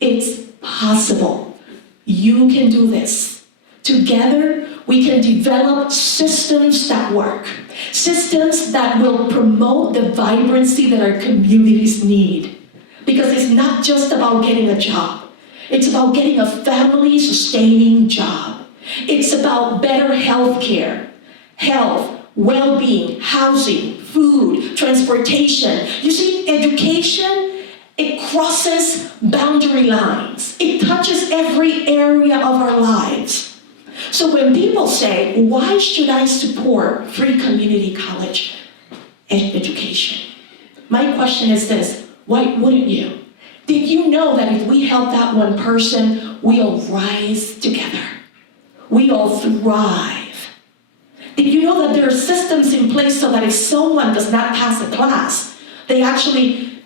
It's possible. You can do this. Together, we can develop systems that work. Systems that will promote the vibrancy that our communities need. Because it's not just about getting a job. It's about getting a family-sustaining job. It's about better health care, health, well-being, housing, food, transportation. You see, education, it crosses boundary lines. It touches every area of our lives. So when people say, why should I support free community college education? My question is this, why wouldn't you? Did you know that if we help that one person, we all rise together? We all thrive. Did you know that there are systems in place so that if someone does not pass a class, they actually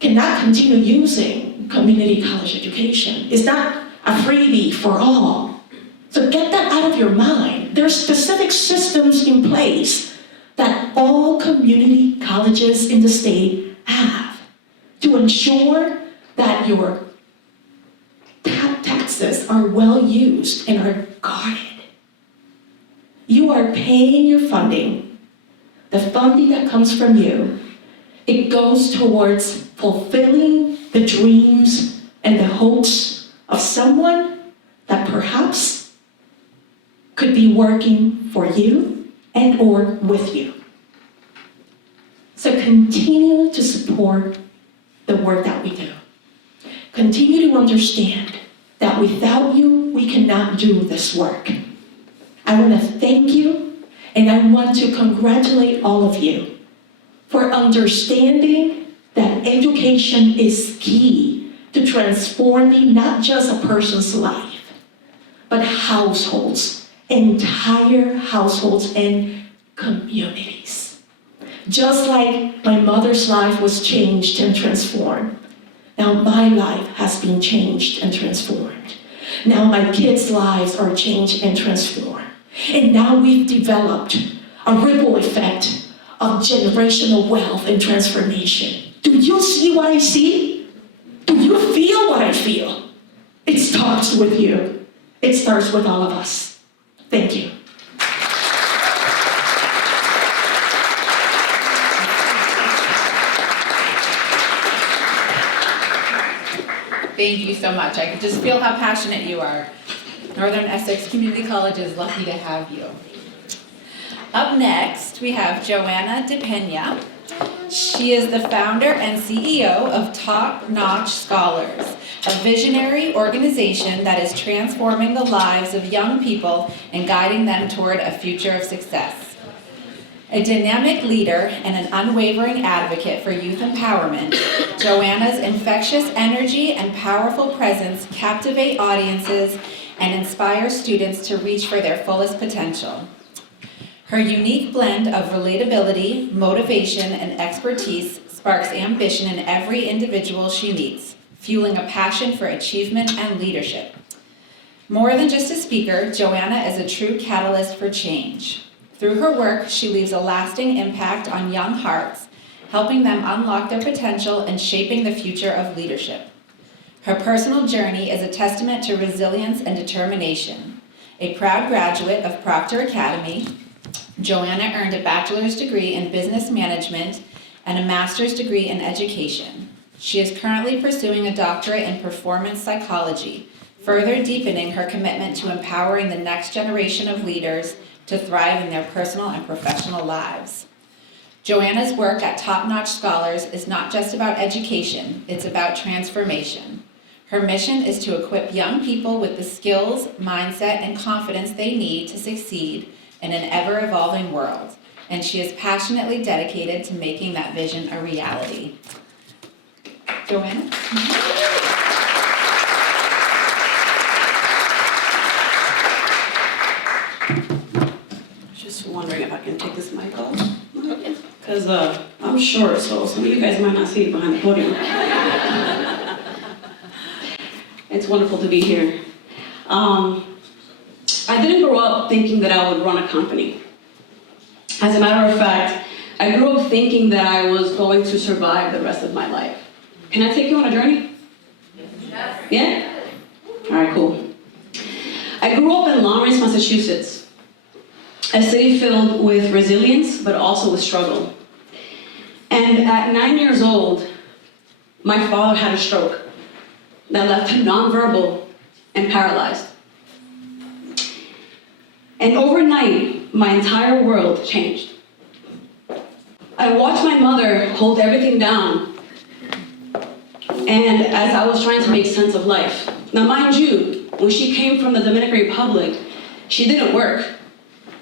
cannot continue using community college education? It's not a freebie for all. So get that out of your mind. There are specific systems in place that all community colleges in the state have to ensure that your taxes are well used and are guarded. You are paying your funding, the funding that comes from you. It goes towards fulfilling the dreams and the hopes of someone that perhaps could be working for you and or with you. So continue to support the work that we do. Continue to understand that without you, we cannot do this work. I want to thank you, and I want to congratulate all of you for understanding that education is key to transforming not just a person's life, but households, entire households and communities. Just like my mother's life was changed and transformed, now my life has been changed and transformed. Now my kids' lives are changed and transformed. And now we've developed a ripple effect of generational wealth and transformation. Do you see what I see? Do you feel what I feel? It starts with you. It starts with all of us. Thank you. Thank you so much. I can just feel how passionate you are. Northern Essex Community College is lucky to have you. Up next, we have Joanna De Pena. She is the founder and CEO of Top Notch Scholars, a visionary organization that is transforming the lives of young people and guiding them toward a future of success. A dynamic leader and an unwavering advocate for youth empowerment, Joanna's infectious energy and powerful presence captivate audiences and inspire students to reach for their fullest potential. Her unique blend of relatability, motivation, and expertise sparks ambition in every individual she meets, fueling a passion for achievement and leadership. More than just a speaker, Joanna is a true catalyst for change. Through her work, she leaves a lasting impact on young hearts, helping them unlock their potential and shaping the future of leadership. Her personal journey is a testament to resilience and determination. A proud graduate of Proctor Academy, Joanna earned a bachelor's degree in business management and a master's degree in education. She is currently pursuing a doctorate in performance psychology, further deepening her commitment to empowering the next generation of leaders to thrive in their personal and professional lives. Joanna's work at Top Notch Scholars is not just about education, it's about transformation. Her mission is to equip young people with the skills, mindset, and confidence they need to succeed in an ever-evolving world, and she is passionately dedicated to making that vision a reality. Joanna? Just wondering if I can take this mic off. Because I'm short, so some of you guys might not see it behind the podium. It's wonderful to be here. I didn't grow up thinking that I would run a company. As a matter of fact, I grew up thinking that I was going to survive the rest of my life. Can I take you on a journey? Yes. Yeah? All right, cool. I grew up in Lawrence, Massachusetts, a city filled with resilience, but also with struggle. And at 9 years old, my father had a stroke that left him nonverbal and paralyzed. And overnight, my entire world changed. I watched my mother hold everything down, and as I was trying to make sense of life. Now, mind you, when she came from the Dominican Republic, she didn't work.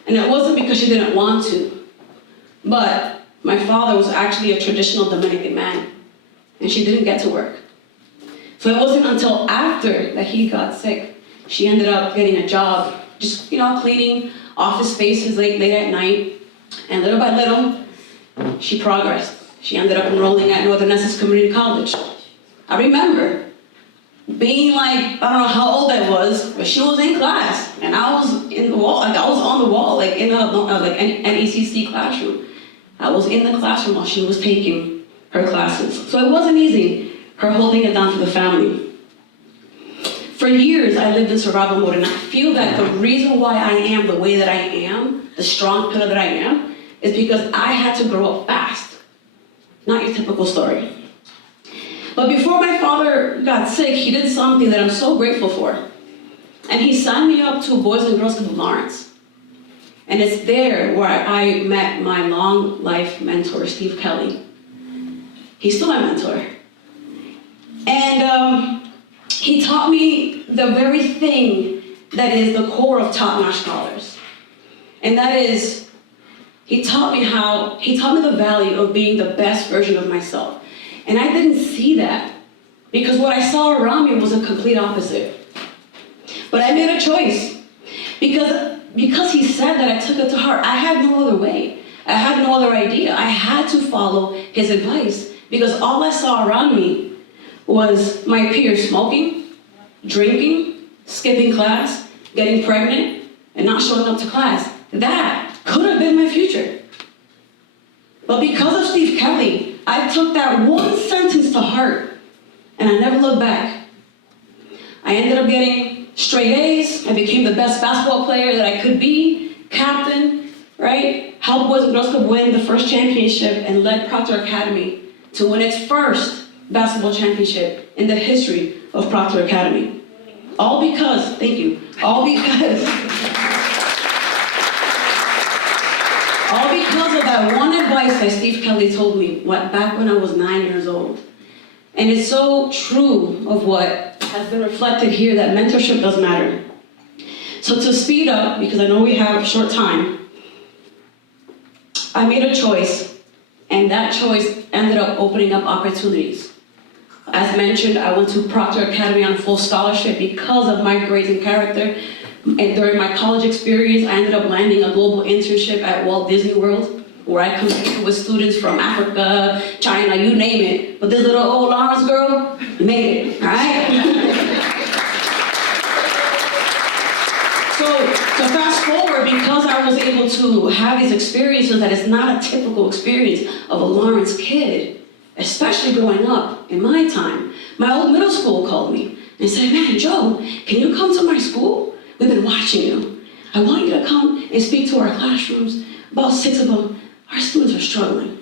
And it wasn't because she didn't want to, but my father was actually a traditional Dominican man, and she didn't get to work. So it wasn't until after that he got sick, she ended up getting a job, just, cleaning office spaces late at night. And little by little, she progressed. She ended up enrolling at Northern Essex Community College. I remember being I don't know how old I was, but she was in class, and I was in the wall, I was on the wall, in a NECC classroom. I was in the classroom while she was taking her classes. So it wasn't easy, her holding it down for the family. For years, I lived in survival mode, and I feel that the reason why I am the way that I am, the strong pillar that I am, is because I had to grow up fast. Not your typical story. But before my father got sick, he did something that I'm so grateful for. And he signed me up to Boys and Girls Club of Lawrence. And it's there where I met my long life mentor, Steve Kelly. He's still my mentor. And he taught me the very thing that is the core of top-notch scholars. And that is, he taught me the value of being the best version of myself. And I didn't see that, because what I saw around me was a complete opposite. But I made a choice, because he said that, I took it to heart. I had no other way. I had no other idea. I had to follow his advice, because all I saw around me was my peers smoking, drinking, skipping class, getting pregnant, and not showing up to class. That could have been my future. But because of Steve Kelly, I took that one sentence to heart, and I never looked back. I ended up getting straight A's. I became the best basketball player that I could be, captain, right? Helped Boys and Girls Club win the first championship, and led Proctor Academy to win its first basketball championship in the history of Proctor Academy. All because of that one advice that Steve Kelly told me back when I was 9 years old. And it's so true of what has been reflected here, that mentorship does matter. So to speed up, because I know we have a short time, I made a choice, and that choice ended up opening up opportunities. As mentioned, I went to Proctor Academy on full scholarship because of my grades and character. And during my college experience, I ended up landing a global internship at Walt Disney World, where I competed with students from Africa, China, you name it. But this little old Lawrence girl made it, all right? So to fast forward, because I was able to have these experiences that is not a typical experience of a Lawrence kid, especially growing up in my time, my old middle school called me and said, "Man, Joe, can you come to my school? We've been watching you. I want you to come and speak to our classrooms." About 6 of them, "Our students are struggling.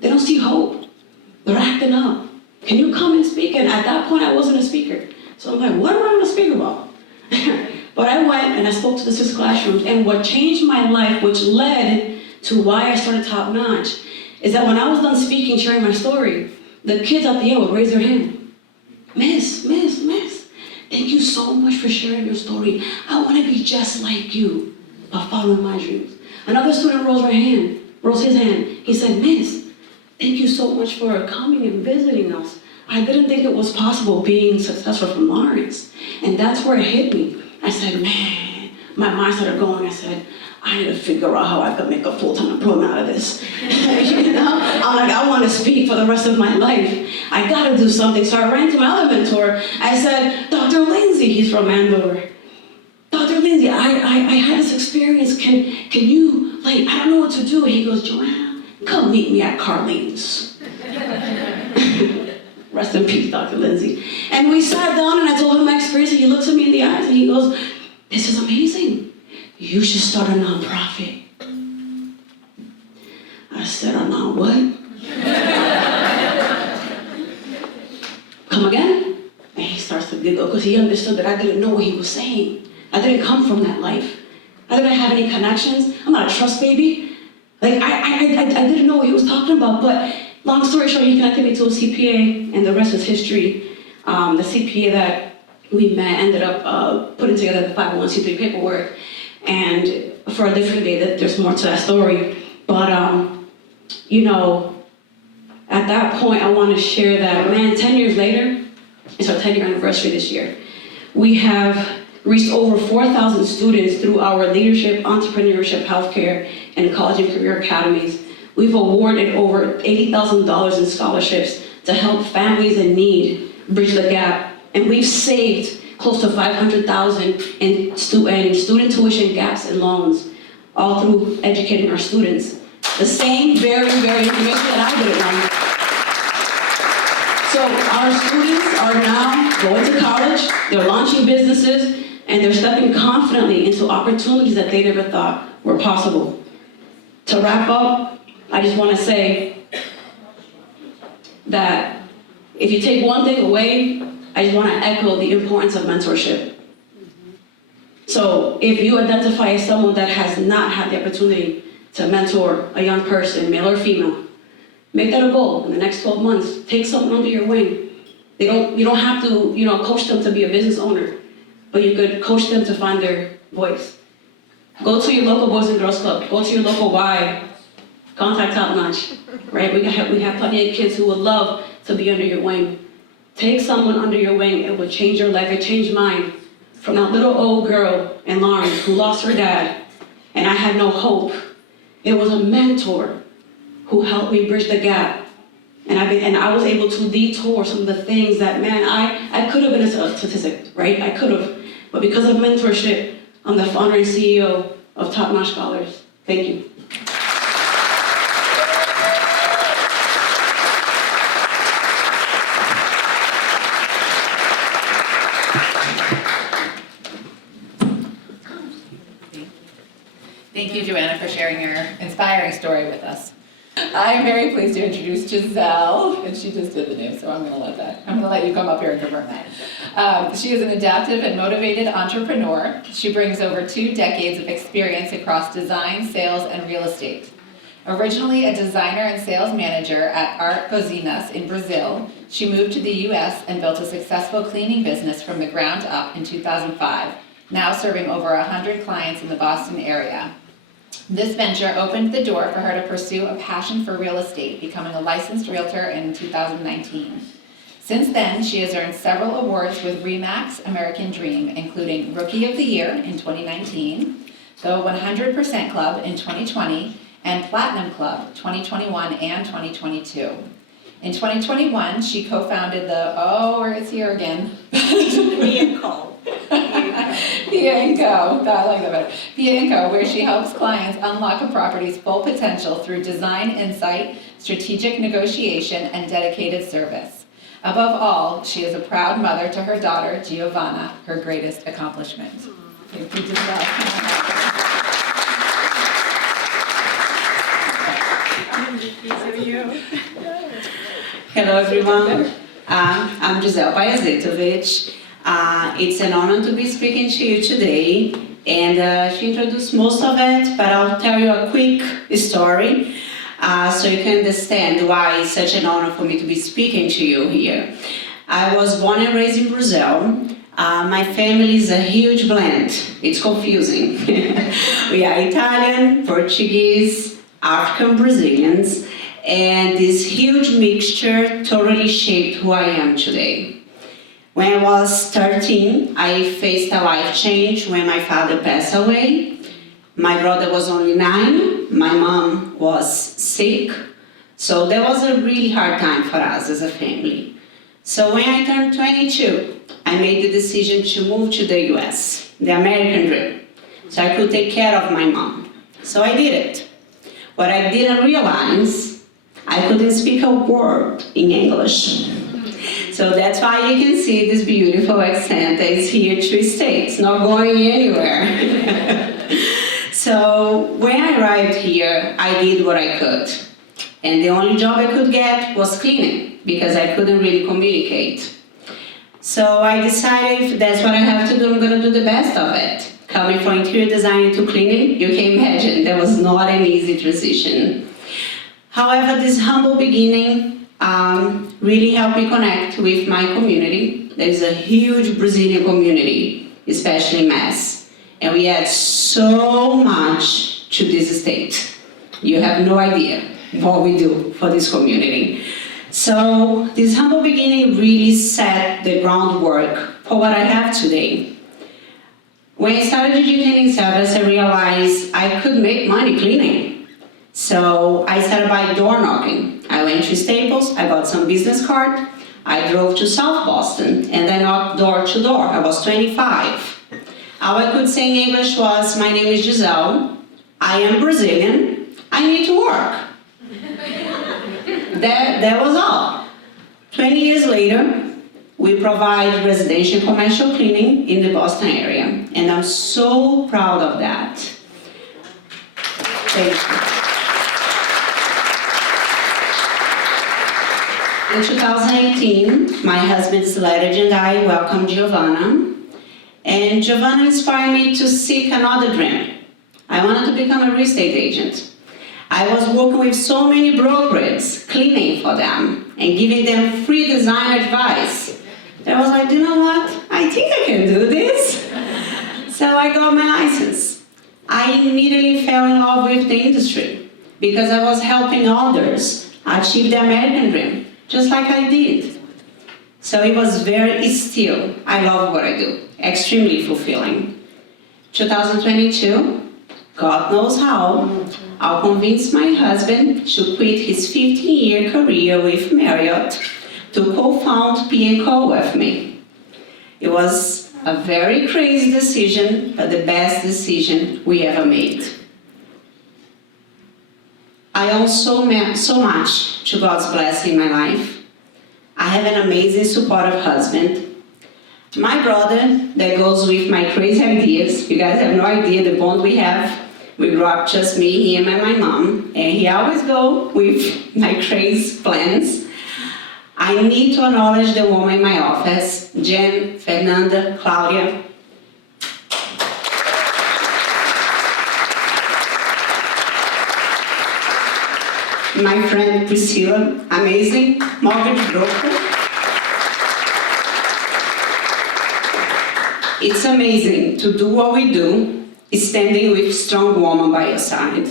They don't see hope. They're acting up. Can you come and speak?" And at that point, I wasn't a speaker. So I'm like, what am I going to speak about? But I went and I spoke to the 6 classrooms. And what changed my life, which led to why I started Top Notch, is that when I was done speaking, sharing my story, the kids at the end would raise their hand. Miss, thank you so much for sharing your story. I want to be just like you, by following my dreams. Another student rose his hand. He said, "Miss, thank you so much for coming and visiting us. I didn't think it was possible being successful from Lawrence. And that's where it hit me. I said, man, my mind started going. I said, I need to figure out how I could make a full-time employment out of this. You know? I'm like, I want to speak for the rest of my life. I got to do something. So I ran to my other mentor. I said, Dr. Lindsay, he's from Andover. Dr. Lindsay, I had this experience. Can you, like, I don't know what to do. He goes, Joanna, come meet me at Carlene's. Rest in peace, Dr. Lindsay. And we sat down and I told him my experience, and he looks at me in the eyes and he goes, this is amazing. You should start a nonprofit. I said, a non what? Come again? And he starts to giggle because he understood that I didn't know what he was saying. I didn't come from that life. I didn't have any connections. I'm not a trust baby. Like, I didn't know what he was talking about, but long story short, he connected me to a CPA, and the rest is history. The CPA that we met ended up putting together the 501c3 paperwork, and for a different day, that there's more to that story. But, you know, at that point, I want to share that, man, 10 years later, it's our 10-year anniversary this year. We have reached over 4,000 students through our leadership, entrepreneurship, healthcare, and college and career academies. We've awarded over $80,000 in scholarships to help families in need bridge the gap. And we've saved close to $500,000 in student tuition gaps and loans, all through educating our students. The same very, very information that I didn't know. So our students are now going to college, they're launching businesses, and they're stepping confidently into opportunities that they never thought were possible. To wrap up, I just want to say that if you take one thing away, I just want to echo the importance of mentorship. So if you identify as someone that has not had the opportunity to mentor a young person, male or female, make that a goal in the next 12 months. Take someone under your wing. You don't have to, coach them to be a business owner, but you could coach them to find their voice. Go to your local Boys and Girls Club. Go to your local Y. Contact Top Notch, right? We have plenty of kids who would love to be under your wing. Take someone under your wing. It would change your life. It changed mine. From that little old girl in Lawrence who lost her dad, and I had no hope. It was a mentor who helped me bridge the gap. And I was able to detour some of the things that, man, I could have been a statistic, right? I could have. But because of mentorship, I'm the founder and CEO of Top Notch Scholars. Thank you. Thank you, Joanna, for sharing your inspiring story with us. I'm very pleased to introduce Giselle, and she just did the name, so I'm going to let you come up here and confirm that. She is an adaptive and motivated entrepreneur. She brings over 2 decades of experience across design, sales, and real estate. Originally a designer and sales manager at Art Cozinas in Brazil, she moved to the U.S. and built a successful cleaning business from the ground up in 2005, now serving over 100 clients in the Boston area. This venture opened the door for her to pursue a passion for real estate, becoming a licensed realtor in 2019. Since then, she has earned several awards with RE/MAX American Dream, including Rookie of the Year in 2019, the 100% Club in 2020, and Platinum Club 2021 and 2022. In 2021, she co-founded where is here again? P&Co. P&Co, I like that better. P&Co, where she helps clients unlock a property's full potential through design insight, strategic negotiation, and dedicated service. Above all, she is a proud mother to her daughter, Giovanna, her greatest accomplishment. Thank you, Giselle. Hello everyone, I'm Giselle Pajazetovic. It's an honor to be speaking to you today, and she introduced most of it, but I'll tell you a quick story so you can understand why it's such an honor for me to be speaking to you here. I was born and raised in Brazil. My family is a huge blend. It's confusing. We are Italian, Portuguese, African Brazilians, And this huge mixture totally shaped who I am today. When I was 13, I faced a life change when my father passed away. My brother was only 9, my mom was sick, so that was a really hard time for us as a family. So when I turned 22, I made the decision to move to the US, the American dream, so I could take care of my mom. So I did it. What I didn't realize, I couldn't speak a word in English. So that's why you can see this beautiful accent that is here to stay. It's not going anywhere. So when I arrived here, I did what I could. And the only job I could get was cleaning, because I couldn't really communicate. So I decided if that's what I have to do, I'm gonna do the best of it. Coming from interior design to cleaning, you can imagine, that was not an easy transition. However, this humble beginning really helped me connect with my community. There is a huge Brazilian community, especially in Mass. And we add so much to this state. You have no idea what we do for this community. So this humble beginning really set the groundwork for what I have today. When I started educating service, I realized I could make money cleaning. So I started by door knocking. I went to Staples, I got some business card, I drove to South Boston, and I knocked door to door. I was 25. All I could say in English was, my name is Giselle, I am Brazilian, I need to work. That was all. 20 years later, we provide residential and commercial cleaning in the Boston area, and I'm so proud of that. Thank you. In 2018, my husband Sledge and I welcomed Giovanna, and Giovanna inspired me to seek another dream. I wanted to become a real estate agent. I was working with so many brokerages, cleaning for them, and giving them free design advice. I was like, you know what? I think I can do this. So I got my license. I immediately fell in love with the industry because I was helping others achieve the American dream, just like I did. So it was very still. I love what I do, extremely fulfilling. 2022, God knows how, I'll convince my husband to quit his 15-year career with Marriott to co-found P&Co with me. It was a very crazy decision, but the best decision we ever made. I owe so much to God's blessing in my life. I have an amazing, supportive husband. My brother, that goes with my crazy ideas. You guys have no idea the bond we have. We grew up just me, him, and my mom, and he always go with my crazy plans. I need to acknowledge the woman in my office, Jen, Fernanda, Claudia. My friend Priscilla, amazing, mortgage broker. It's amazing to do what we do, standing with a strong woman by your side.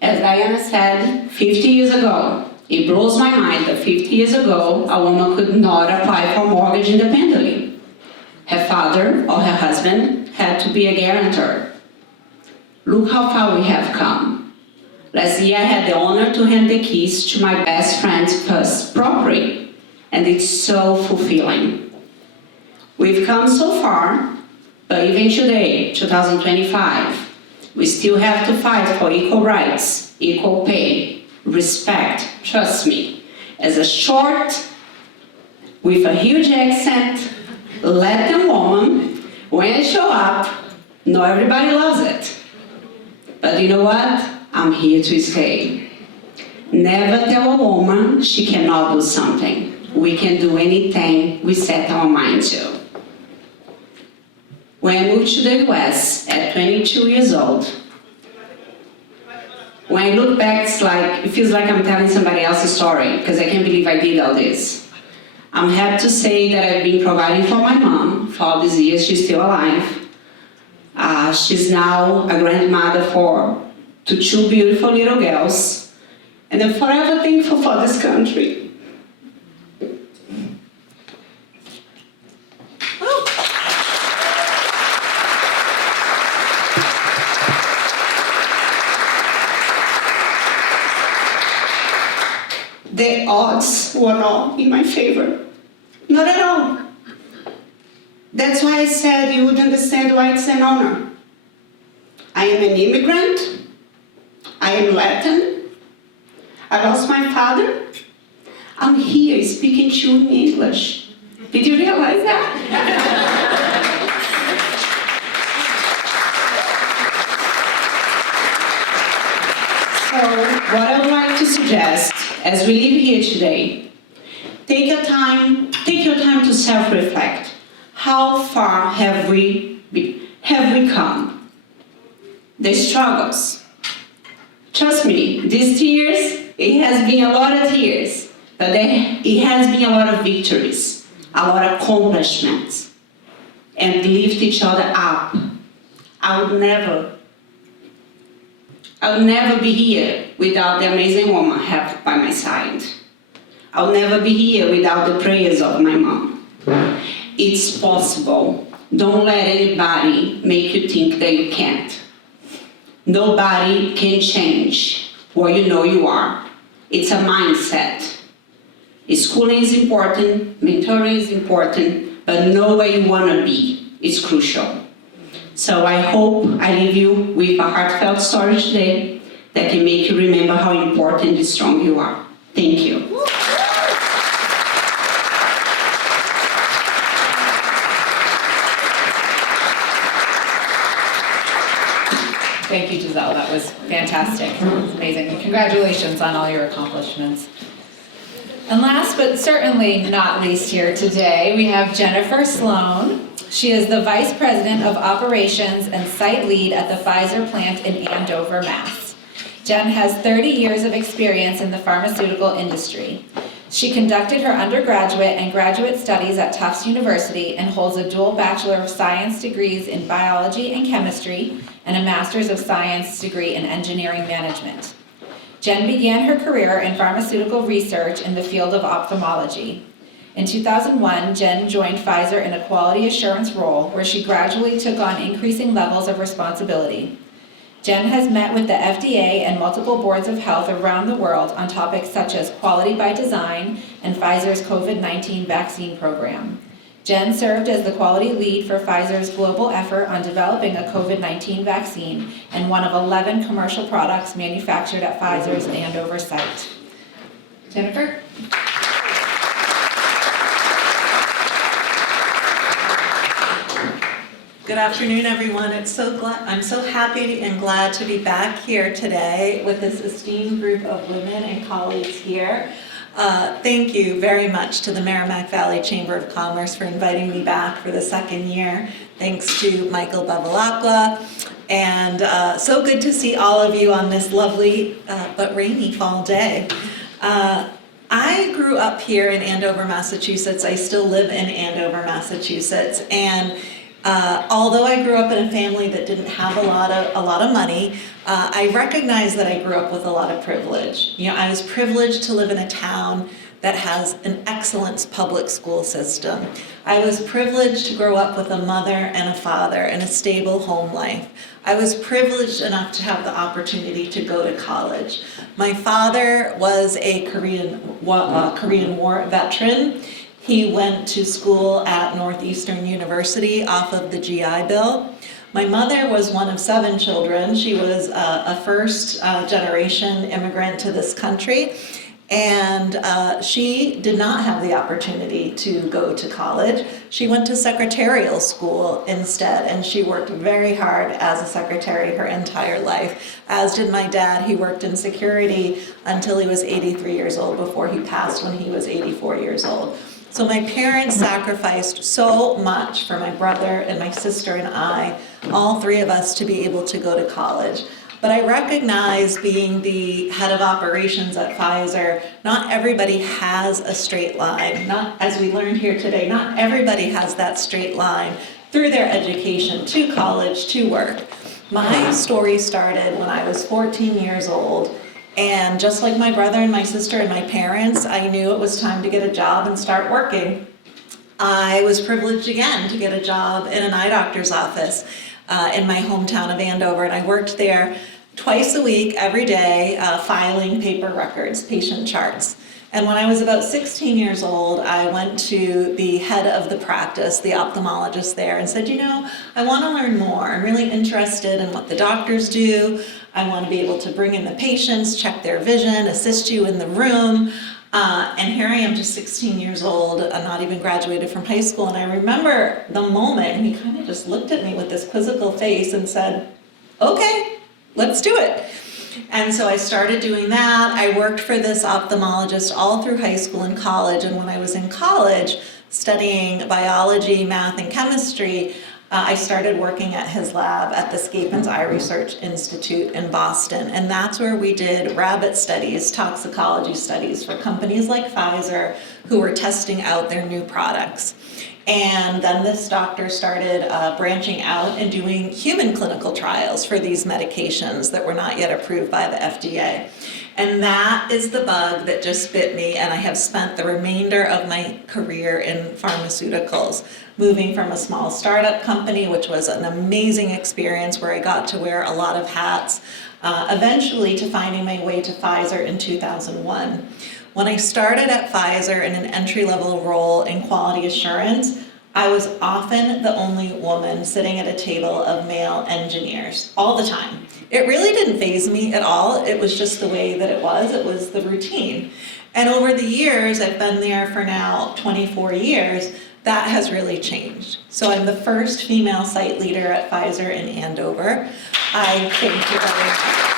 As Diana said, 50 years ago, it blows my mind that 50 years ago, a woman could not apply for a mortgage independently. Her father or her husband had to be a guarantor. Look how far we have come. Last year, I had the honor to hand the keys to my best friend's first property, and it's so fulfilling. We've come so far, but even today, 2025, we still have to fight for equal rights, equal pay, respect. Trust me, as a short, with a huge accent, Latin woman, when I show up, not everybody loves it. But you know what? I'm here to stay. Never tell a woman she cannot do something. We can do anything we set our mind to. When I moved to the US at 22 years old, when I look back, it feels like I'm telling somebody else's story, because I can't believe I did all this. I'm happy to say that I've been providing for my mom for all these years. She's still alive. She's now a grandmother to 2 beautiful little girls. and I'm forever thankful for this country. The odds were not in my favor. Not at all. That's why I said you would understand why it's an honor. I am an immigrant. I am Latin. I lost my father. I'm here speaking to you in English. Did you realize that? So, what I would like to suggest as we leave here today, take your time to self-reflect. How far have we come? The struggles. Trust me, these tears, it has been a lot of tears, but it has been a lot of victories, a lot of accomplishments, and lift each other up. I would never be here without the amazing woman I have by my side. I'll never be here without the prayers of my mom. It's possible. Don't let anybody make you think that you can't. Nobody can change what you know you are. It's a mindset. Schooling is important, mentoring is important, but know where you want to be is crucial. So I hope I leave you with a heartfelt story today that can make you remember how important and strong you are. Thank you. Thank you, Giselle. That was fantastic. It was amazing. Congratulations on all your accomplishments. And last but certainly not least here today, we have Jennifer Sloan. She is the Vice President of Operations and Site Lead at the Pfizer plant in Andover, Mass. Jen has 30 years of experience in the pharmaceutical industry. She conducted her undergraduate and graduate studies at Tufts University and holds a dual Bachelor of Science degrees in Biology and Chemistry and a Master's of Science degree in Engineering Management. Jen began her career in pharmaceutical research in the field of ophthalmology. In 2001, Jen joined Pfizer in a quality assurance role where she gradually took on increasing levels of responsibility. Jen has met with the FDA and multiple boards of health around the world on topics such as quality by design and Pfizer's COVID-19 vaccine program. Jen served as the quality lead for Pfizer's global effort on developing a COVID-19 vaccine and one of 11 commercial products manufactured at Pfizer's Andover site. Jennifer? Good afternoon, everyone. I'm so happy and glad to be back here today with this esteemed group of women and colleagues here. Thank you very much to the Merrimack Valley Chamber of Commerce for inviting me back for the second year. Thanks to Michael Bevilacqua. And so good to see all of you on this lovely but rainy fall day. I grew up here in Andover, Massachusetts. I still live in Andover, Massachusetts. And although I grew up in a family that didn't have a lot of money, I recognize that I grew up with a lot of privilege. You know, I was privileged to live in a town that has an excellent public school system. I was privileged to grow up with a mother and a father and a stable home life. I was privileged enough to have the opportunity to go to college. My father was a Korean War veteran. He went to school at Northeastern University off of the GI Bill. My mother was one of 7 children. She was a first generation immigrant to this country, and she did not have the opportunity to go to college. She went to secretarial school instead, and she worked very hard as a secretary her entire life, as did my dad. He worked in security until he was 83 years old before he passed when he was 84 years old. So my parents sacrificed so much for my brother and my sister and I, all 3 of us, to be able to go to college. But I recognize, being the head of operations at Pfizer, not everybody has a straight line. Not, as we learned here today, not everybody has that straight line through their education to college, to work. My story started when I was 14 years old, And just like my brother and my sister and my parents, I knew it was time to get a job and start working. I was privileged again to get a job in an eye doctor's office in my hometown of Andover, and I worked there twice a week, every day, filing paper records, patient charts. And when I was about 16 years old, I went to the head of the practice, the ophthalmologist there, and said, I want to learn more. I'm really interested in what the doctors do. I want to be able to bring in the patients, check their vision, assist you in the room. And here I am, just 16 years old, not even graduated from high school. And I remember the moment, and he kind of just looked at me with this quizzical face and said, okay, let's do it. And so I started doing that. I worked for this ophthalmologist all through high school and college. And when I was in college studying biology, math, and chemistry, I started working at his lab at the Scapin's Eye Research Institute in Boston. And that's where we did rabbit studies, toxicology studies for companies like Pfizer who were testing out their new products. And then this doctor started branching out and doing human clinical trials for these medications that were not yet approved by the FDA. And that is the bug that just bit me, and I have spent the remainder of my career in pharmaceuticals, moving from a small startup company, which was an amazing experience where I got to wear a lot of hats, eventually to finding my way to Pfizer in 2001. When I started at Pfizer in an entry-level role in quality assurance, I was often the only woman sitting at a table of male engineers all the time. It really didn't faze me at all. It was just the way that it was the routine. And over the years, I've been there for now 24 years, that has really changed. So I'm the first female site leader at Pfizer in Andover. I thank you very much.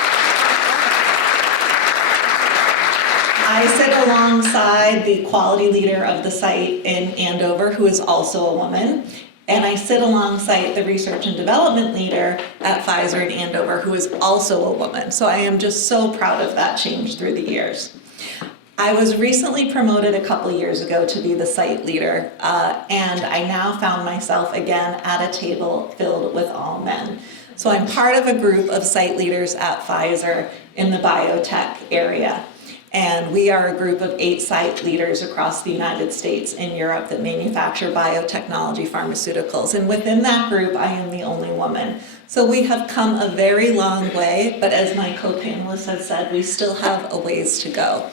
I sit alongside the quality leader of the site in Andover, who is also a woman, and I sit alongside the research and development leader at Pfizer in Andover, who is also a woman. So I am just so proud of that change through the years. I was recently promoted a couple years ago to be the site leader, and I now found myself again at a table filled with all men. So I'm part of a group of site leaders at Pfizer in the biotech area. And we are a group of 8 site leaders across the United States and Europe that manufacture biotechnology pharmaceuticals. And within that group, I am the only woman. So we have come a very long way, but as my co-panelists have said, we still have a ways to go.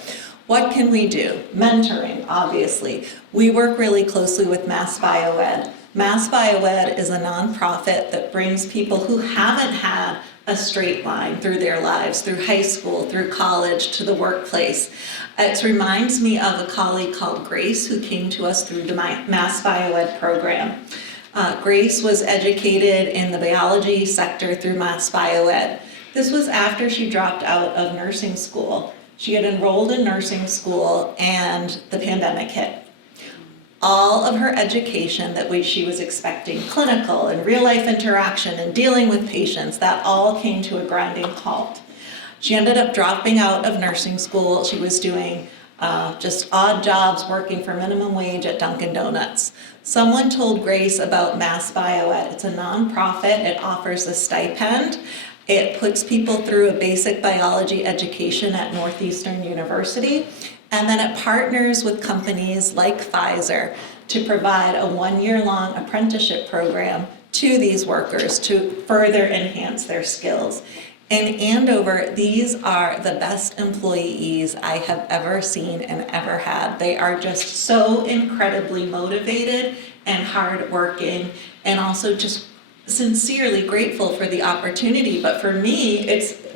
What can we do? Mentoring, obviously. We work really closely with Mass BioEd. Mass BioEd is a nonprofit that brings people who haven't had a straight line through their lives, through high school, through college, to the workplace. It reminds me of a colleague called Grace who came to us through the Mass BioEd program. Grace was educated in the biology sector through Mass BioEd. This was after she dropped out of nursing school. She had enrolled in nursing school and the pandemic hit. All of her education that she was expecting, clinical and real life interaction and dealing with patients, that all came to a grinding halt. She ended up dropping out of nursing school. She was doing just odd jobs, working for minimum wage at Dunkin' Donuts. Someone told Grace about Mass BioEd. It's a nonprofit. It offers a stipend. It puts people through a basic biology education at Northeastern University. And then it partners with companies like Pfizer to provide a 1-year-long apprenticeship program to these workers to further enhance their skills. In Andover, these are the best employees I have ever seen and ever had. They are just so incredibly motivated and hardworking, and also just sincerely grateful for the opportunity. But for me,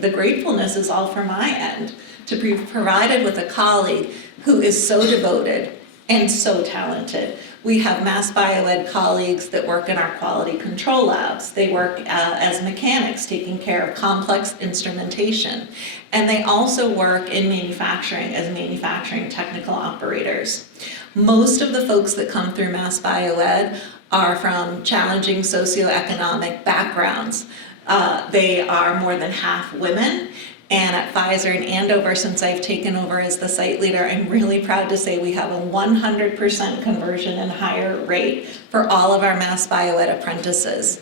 the gratefulness is all from my end, to be provided with a colleague who is so devoted and so talented. We have Mass BioEd colleagues that work in our quality control labs. They work as mechanics, taking care of complex instrumentation. And they also work in manufacturing as manufacturing technical operators. Most of the folks that come through Mass BioEd are from challenging socioeconomic backgrounds. They are more than half women. And at Pfizer in Andover, since I've taken over as the site leader, I'm really proud to say we have a 100% conversion and hire rate for all of our Mass BioEd apprentices.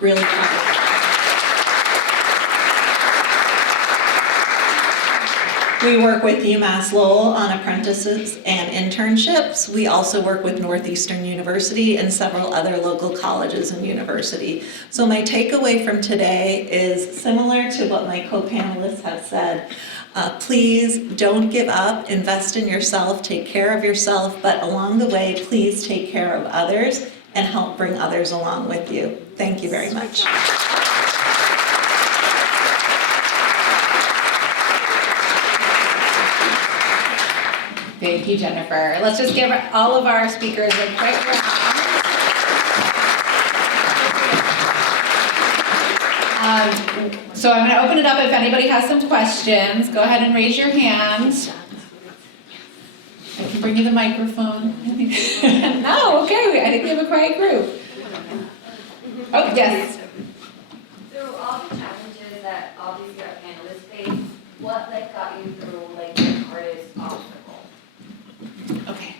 Really proud of that. We work with UMass Lowell on apprentices and internships. We also work with Northeastern University and several other local colleges and university. So my takeaway from today is similar to what my co-panelists have said. Please don't give up, invest in yourself, take care of yourself, but along the way, please take care of others and help bring others along with you. Thank you very much. Thank you, Jennifer. Let's just give all of our speakers a quick round. So I'm going to open it up. If anybody has some questions, go ahead and raise your hand. I can bring you the microphone. No, okay. I think we have a quiet group. Oh, yes. Through all the challenges that all these panelists face, what got you through the hardest obstacle? Okay.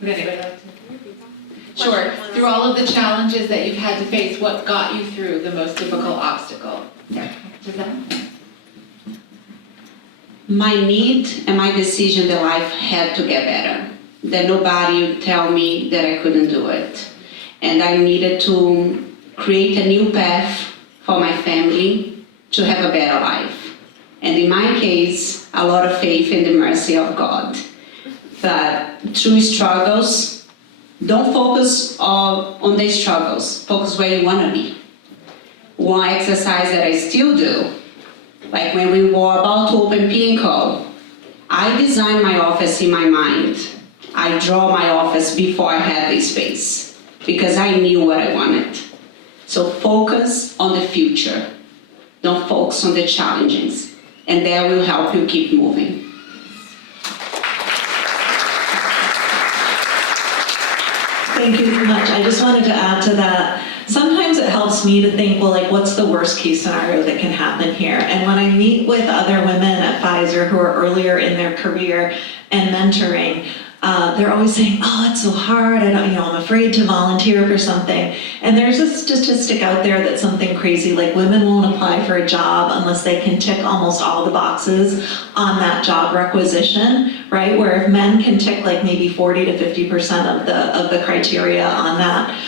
Would anybody like to? Sure. Through all of the challenges that you've had to face, what got you through the most difficult obstacle? Giselle? My need and my decision that life had to get better. That nobody would tell me that I couldn't do it. And I needed to create a new path for my family to have a better life. And in my case, a lot of faith in the mercy of God. But through struggles, don't focus on the struggles, focus where you want to be. One exercise that I still do, like when we were about to open P&Co, I designed my office in my mind. I draw my office before I had the space, because I knew what I wanted. So focus on the future, don't focus on the challenges, and that will help you keep moving. Thank you so much. I just wanted to add to that. Sometimes it helps me to think, well, what's the worst case scenario that can happen here? And when I meet with other women at Pfizer who are earlier in their career and mentoring, they're always saying, oh, it's so hard, I'm afraid to volunteer for something. And there's a statistic out there that's something crazy, like women won't apply for a job unless they can tick almost all the boxes on that job requisition, right? Where if men can tick maybe 40 to 50% of the criteria on that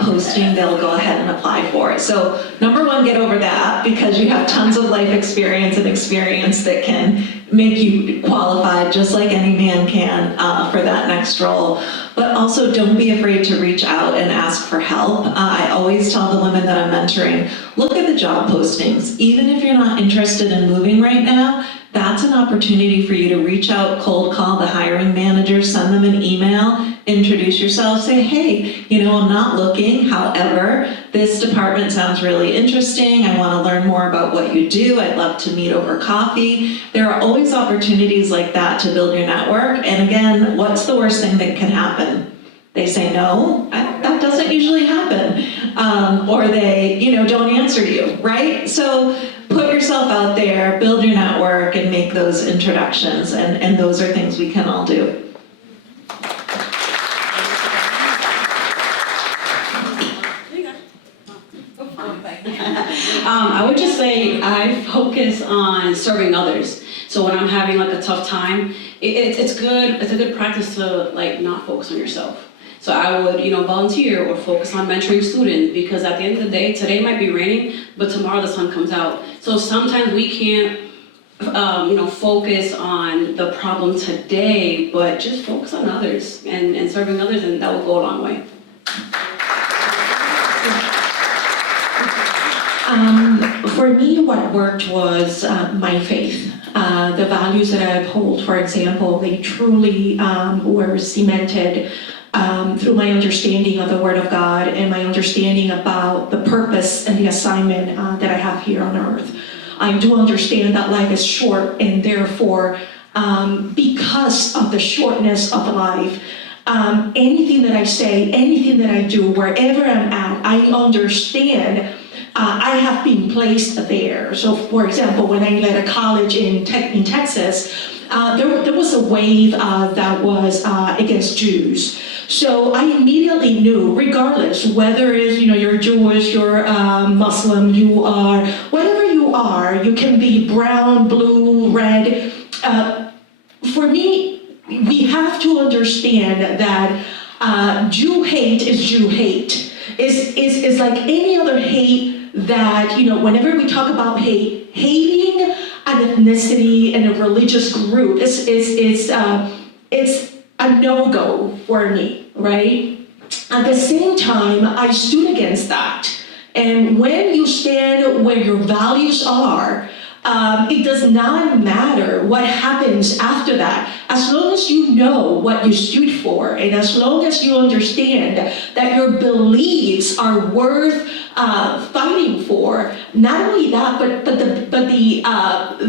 posting, they'll go ahead and apply for it. So number one, get over that, because you have tons of life experience and experience that can make you qualified just like any man can for that next role. But also don't be afraid to reach out and ask for help. I always tell the women that I'm mentoring, look at the job postings. Even if you're not interested in moving right now, that's an opportunity for you to reach out, cold call the hiring manager, send them an email, introduce yourself, say, hey, I'm not looking. However, this department sounds really interesting. I want to learn more about what you do. I'd love to meet over coffee. There are always opportunities like that to build your network. And again, what's the worst thing that can happen? They say no. That doesn't usually happen. Or they, don't answer you, right? So put yourself out there, build your network, and make those introductions. And those are things we can all do. I would just say I focus on serving others. So when I'm having a tough time, it's good. It's a good practice to not focus on yourself. So I would volunteer or focus on mentoring students, because at the end of the day, today might be raining, but tomorrow the sun comes out. So sometimes we can't focus on the problem today, but just focus on others and serving others, and that will go a long way. For me, what worked was my faith. The values that I uphold, for example, they truly were cemented through my understanding of the Word of God and my understanding about the purpose and the assignment that I have here on earth. I do understand that life is short, and therefore, because of the shortness of life, anything that I say, anything that I do, wherever I'm at, I understand I have been placed there. So, for example, when I led a college in Texas, there was a wave that was against Jews. So I immediately knew, regardless whether it's you're Jewish, you're Muslim, you are whatever you are, you can be brown, blue, red. for me, we have to understand that Jew hate is Jew hate. Is like any other hate that, whenever we talk about hate, hating an ethnicity and a religious group it's a no-go for me, right? At the same time, I stood against that. And when you stand where your values are, it does not matter what happens after that. As long as you know what you stood for, and as long as you understand that your beliefs are worth fighting for, not only that, but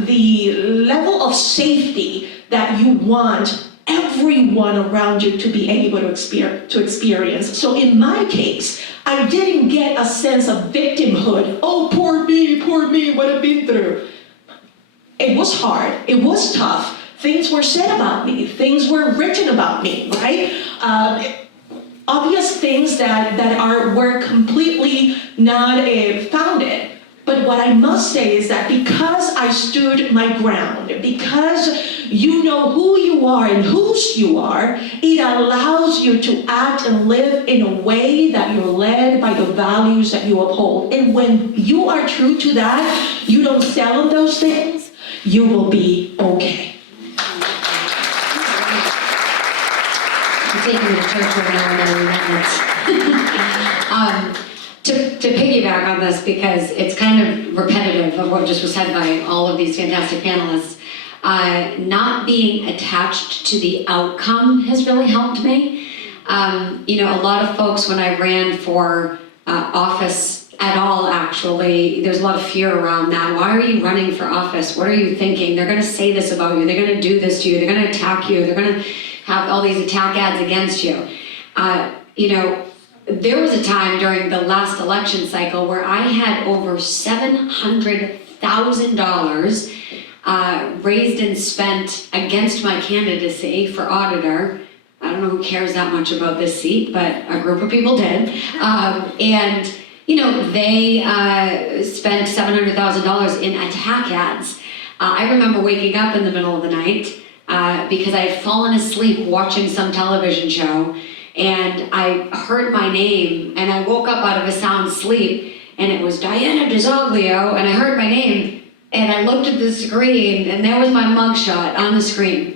the level of safety that you want everyone around you to be able to experience. So in my case, I didn't get a sense of victimhood. Oh, poor me, what I've been through. It was hard, it was tough. Things were said about me, things were written about me, right? Obvious things that were completely not founded. But what I must say is that because I stood my ground, because you know who you are and whose you are, it allows you to act and live in a way that you're led by the values that you uphold. And when you are true to that, you don't sell on those things, you will be okay. I'm taking you to church every now and then. To piggyback on this, because it's kind of repetitive of what just was said by all of these fantastic panelists, not being attached to the outcome has really helped me. A lot of folks, when I ran for office at all, actually, there's a lot of fear around that. Why are you running for office? What are you thinking? They're going to say this about you. They're going to do this to you. They're going to attack you. They're going to have all these attack ads against you. There was a time during the last election cycle where I had over $700,000 raised and spent against my candidacy for auditor. I don't know who cares that much about this seat, but a group of people did. They spent $700,000 in attack ads. I remember waking up in the middle of the night because I had fallen asleep watching some television show, and I heard my name, and I woke up out of a sound sleep, and it was Diana DiZoglio, and I heard my name, and I looked at the screen, and there was my mugshot on the screen.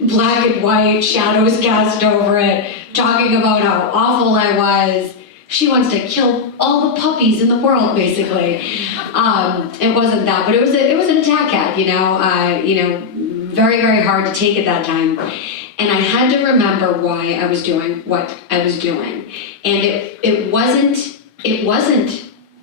Black and white, shadows cast over it, talking about how awful I was. She wants to kill all the puppies in the world, basically. It wasn't that, but it was an attack ad, very, very hard to take at that time. And I had to remember why I was doing what I was doing. And it wasn't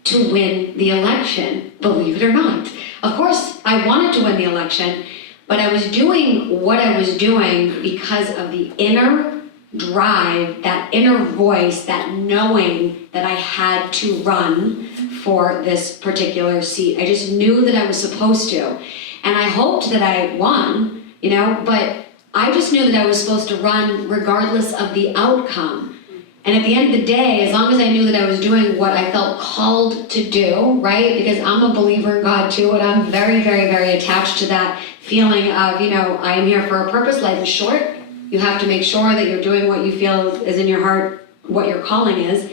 to win the election, believe it or not. Of course, I wanted to win the election, but I was doing what I was doing because of the inner drive, that inner voice, that knowing that I had to run for this particular seat. I just knew that I was supposed to. And I hoped that I won, but I just knew that I was supposed to run regardless of the outcome. And at the end of the day, as long as I knew that I was doing what I felt called to do, right? Because I'm a believer in God too, and I'm very, very, very attached to that feeling of, I am here for a purpose. Life is short. You have to make sure that you're doing what you feel is in your heart, what your calling is.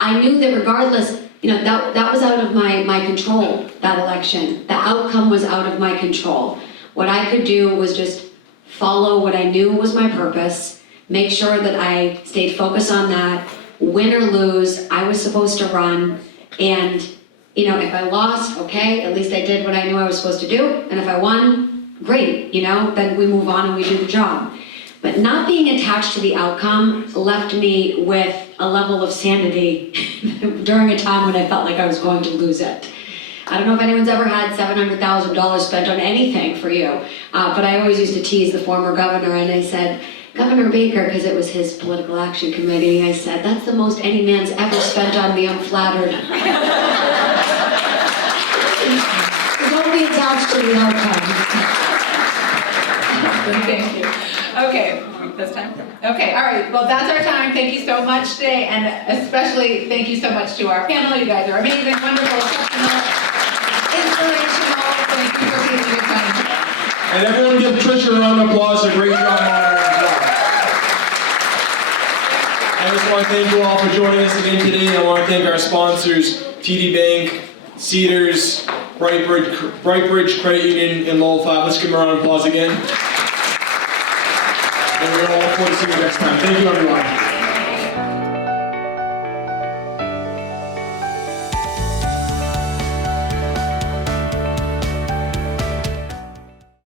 I knew that regardless, that was out of my control, that election. The outcome was out of my control. What I could do was just follow what I knew was my purpose, make sure that I stayed focused on that. Win or lose, I was supposed to run. And, if I lost, okay, at least I did what I knew I was supposed to do. And if I won, great, then we move on and we do the job. But not being attached to the outcome left me with a level of sanity during a time when I felt like I was going to lose it. I don't know if anyone's ever had $700,000 spent on anything for you, but I always used to tease the former governor, and I said, Governor Baker, because it was his political action committee, I said, that's the most any man's ever spent on me, I'm flattered. Don't be attached to the outcome. Thank you. Okay, this time? Okay, all right, well, that's our time. Thank you so much today, and especially thank you so much to our panel. You guys are amazing, wonderful, exceptional, inspirational. Thank you for taking your time. And everyone give Tricia a round of applause, a great job on her as well. I just want to thank you all for joining us again today. I want to thank our sponsors, TD Bank, Cedars, Brightbridge Credit Union, and Lowell 5. Let's give them a round of applause again. And we're going to look forward to seeing you next time. Thank you, everyone.